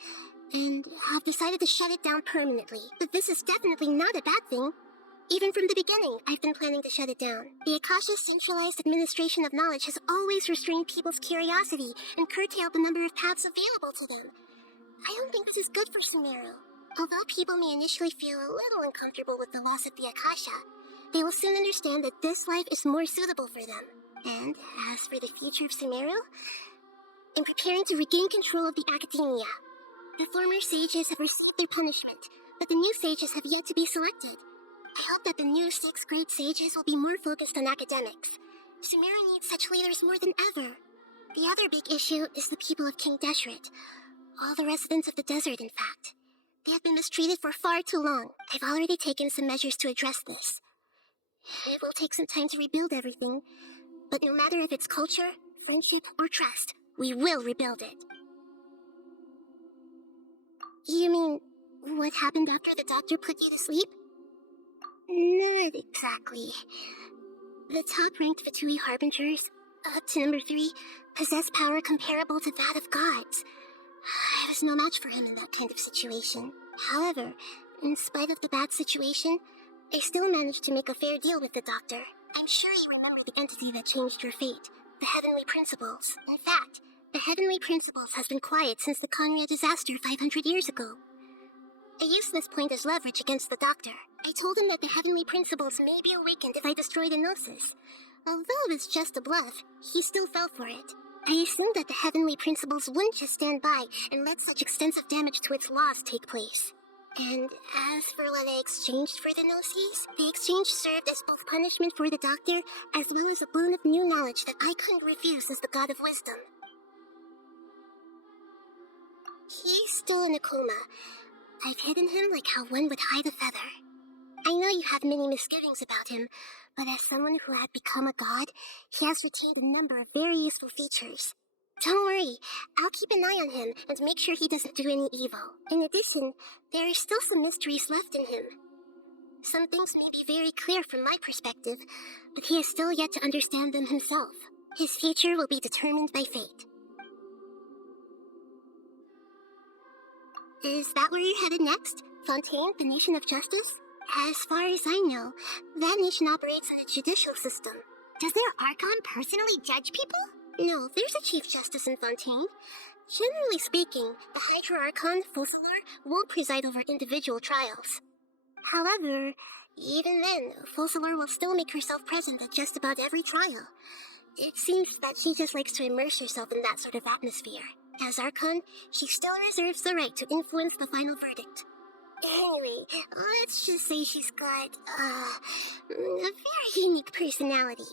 and have decided to shut it down permanently. But this is definitely not a bad thing. Even from the beginning, I've been planning to shut it down. The Akasha's centralized administration of knowledge has always restrained people's curiosity and curtailed the number of paths available to them. I don't think this is good for Sumeru. Although people may initially feel a little uncomfortable with the loss of the Akasha, they will soon understand that this life is more suitable for them. And as for the future of Sumeru, I'm preparing to regain control of the academia. The former sages have received their punishment, but the new sages have yet to be selected. I hope that the new 6th grade sages will be more focused on academics. Sumeru needs such leaders more than ever. The other big issue is the people of King Deshret. All the residents of the desert, in fact. They have been mistreated for far too long. I've already taken some measures to address this. It will take some time to rebuild everything, but no matter if it's culture, friendship, or trust, we will rebuild it. You mean, what happened after the doctor put you to sleep? Not exactly. The top-ranked Fatui Harbingers, up to number 3, possess power comparable to that of gods. I was no match for him in that kind of situation. However, in spite of the bad situation, I still managed to make a fair deal with the doctor. I'm sure you remember the entity that changed your fate, the Heavenly Principles. In fact, the Heavenly Principles has been quiet since the Conria disaster 500 years ago. I used this point as leverage against the doctor. I told him that the Heavenly Principles may be awakened if I destroy the Gnosis. Although it's just a bluff, he still fell for it. I assumed that the Heavenly Principles wouldn't just stand by and let such extensive damage to its laws take place. And as for what I exchanged for the Gnosis, the exchange served as both punishment for the doctor, as well as a boon of new knowledge that I couldn't refuse as the God of Wisdom. He's still in a coma. I've hidden him like how one would hide a feather. I know you have many misgivings about him, but as someone who had become a god, he has retained a number of very useful features. Don't worry, I'll keep an eye on him and make sure he doesn't do any evil. In addition, there are still some mysteries left in him. Some things may be very clear from my perspective, but he has still yet to understand them himself. His future will be determined by fate. Is that where you're headed next? Fontaine, the Nation of Justice? As far as I know, that nation operates in a judicial system. Does their Archon personally judge people? No, there's a Chief Justice in Fontaine. Generally speaking, the Hydra Archon, Fossilor, won't preside over individual trials. However, even then, Fossilor will still make herself present at just about every trial. It seems that she just likes to immerse herself in that sort of atmosphere. As Archon, she still reserves the right to influence the final verdict. Anyway, let's just say she's got, a very unique personality.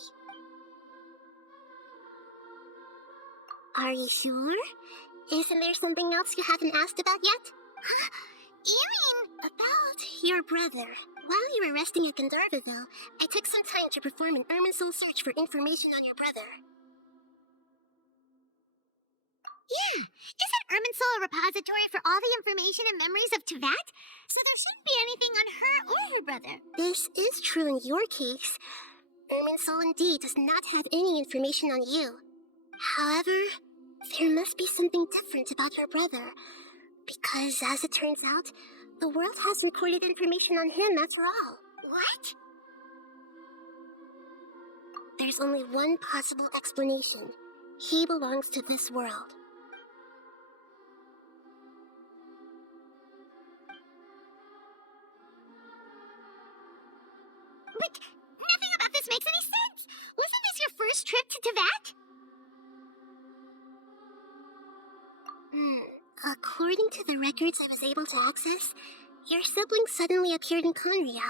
Are you sure? Isn't there something else you haven't asked about yet? Huh? You mean... About your brother. While you were resting at Gandharvaville, I took some time to perform an Irminsul search for information on your brother. Yeah, isn't Irminsul a repository for all the information and memories of Tevat? So there shouldn't be anything on her or her brother. This is true in your case. Irminsul indeed does not have any information on you. However, there must be something different about her brother. Because, as it turns out, the world has recorded information on him after all. What? There's only one possible explanation. He belongs to this world. But nothing about this makes any sense. Wasn't this your first trip to Tevat? According to the records I was able to access, your sibling suddenly appeared in Conria.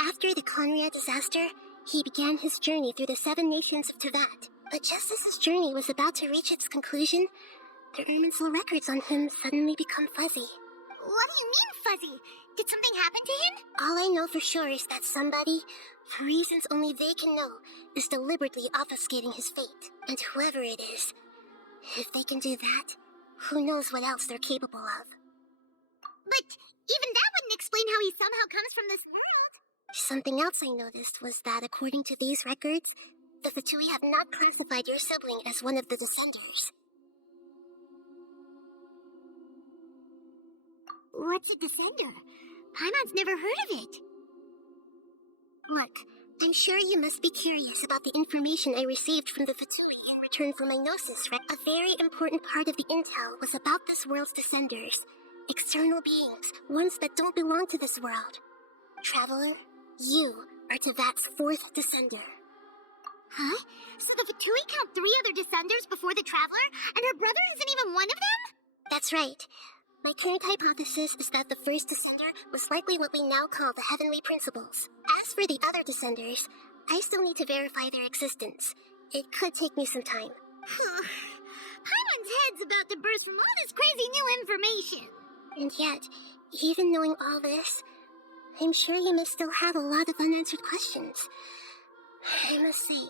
After the Conria disaster, he began his journey through the 7 nations of Tevat. But just as his journey was about to reach its conclusion, the Irminsul records on him suddenly become fuzzy. What do you mean, fuzzy? Did something happen to him? All I know for sure is that somebody, for reasons only they can know, is deliberately obfuscating his fate. And whoever it is, if they can do that, who knows what else they're capable of. But even that wouldn't explain how he somehow comes from this world. Something else I noticed was that according to these records, the Fatui have not classified your sibling as one of the Descenders. What's a Descender? Paimon's never heard of it. Look, I'm sure you must be curious about the information I received from the Fatui in return for my gnosis, right? A very important part of the intel was about this world's descenders. External beings, ones that don't belong to this world. Traveler, you are Tevat's fourth descender. Huh? So the Fatui count 3 other descenders before the Traveler, and her brother isn't even one of them? That's right. My current hypothesis is that the first descender was likely what we now call the Heavenly Principles. As for the other descenders, I still need to verify their existence. It could take me some time. Paimon's head's about to burst from all this crazy new information. And yet, even knowing all this, I'm sure you may still have a lot of unanswered questions. I must say,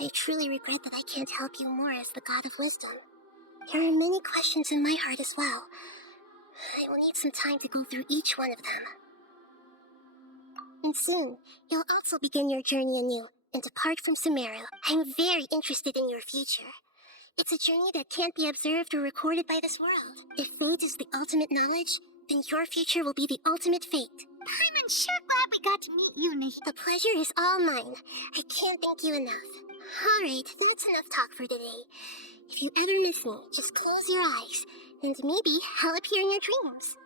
I truly regret that I can't help you more as the God of Wisdom. There are many questions in my heart as well. I will need some time to go through each one of them. And soon, you'll also begin your journey anew and depart from Sumeru. I'm very interested in your future. It's a journey that can't be observed or recorded by this world. If fate is the ultimate knowledge, then your future will be the ultimate fate. Paimon's sure glad we got to meet you, Nishi. The pleasure is all mine. I can't thank you enough. Alright, that's enough talk for today. If you ever miss me, just close your eyes, and maybe I'll appear in your dreams.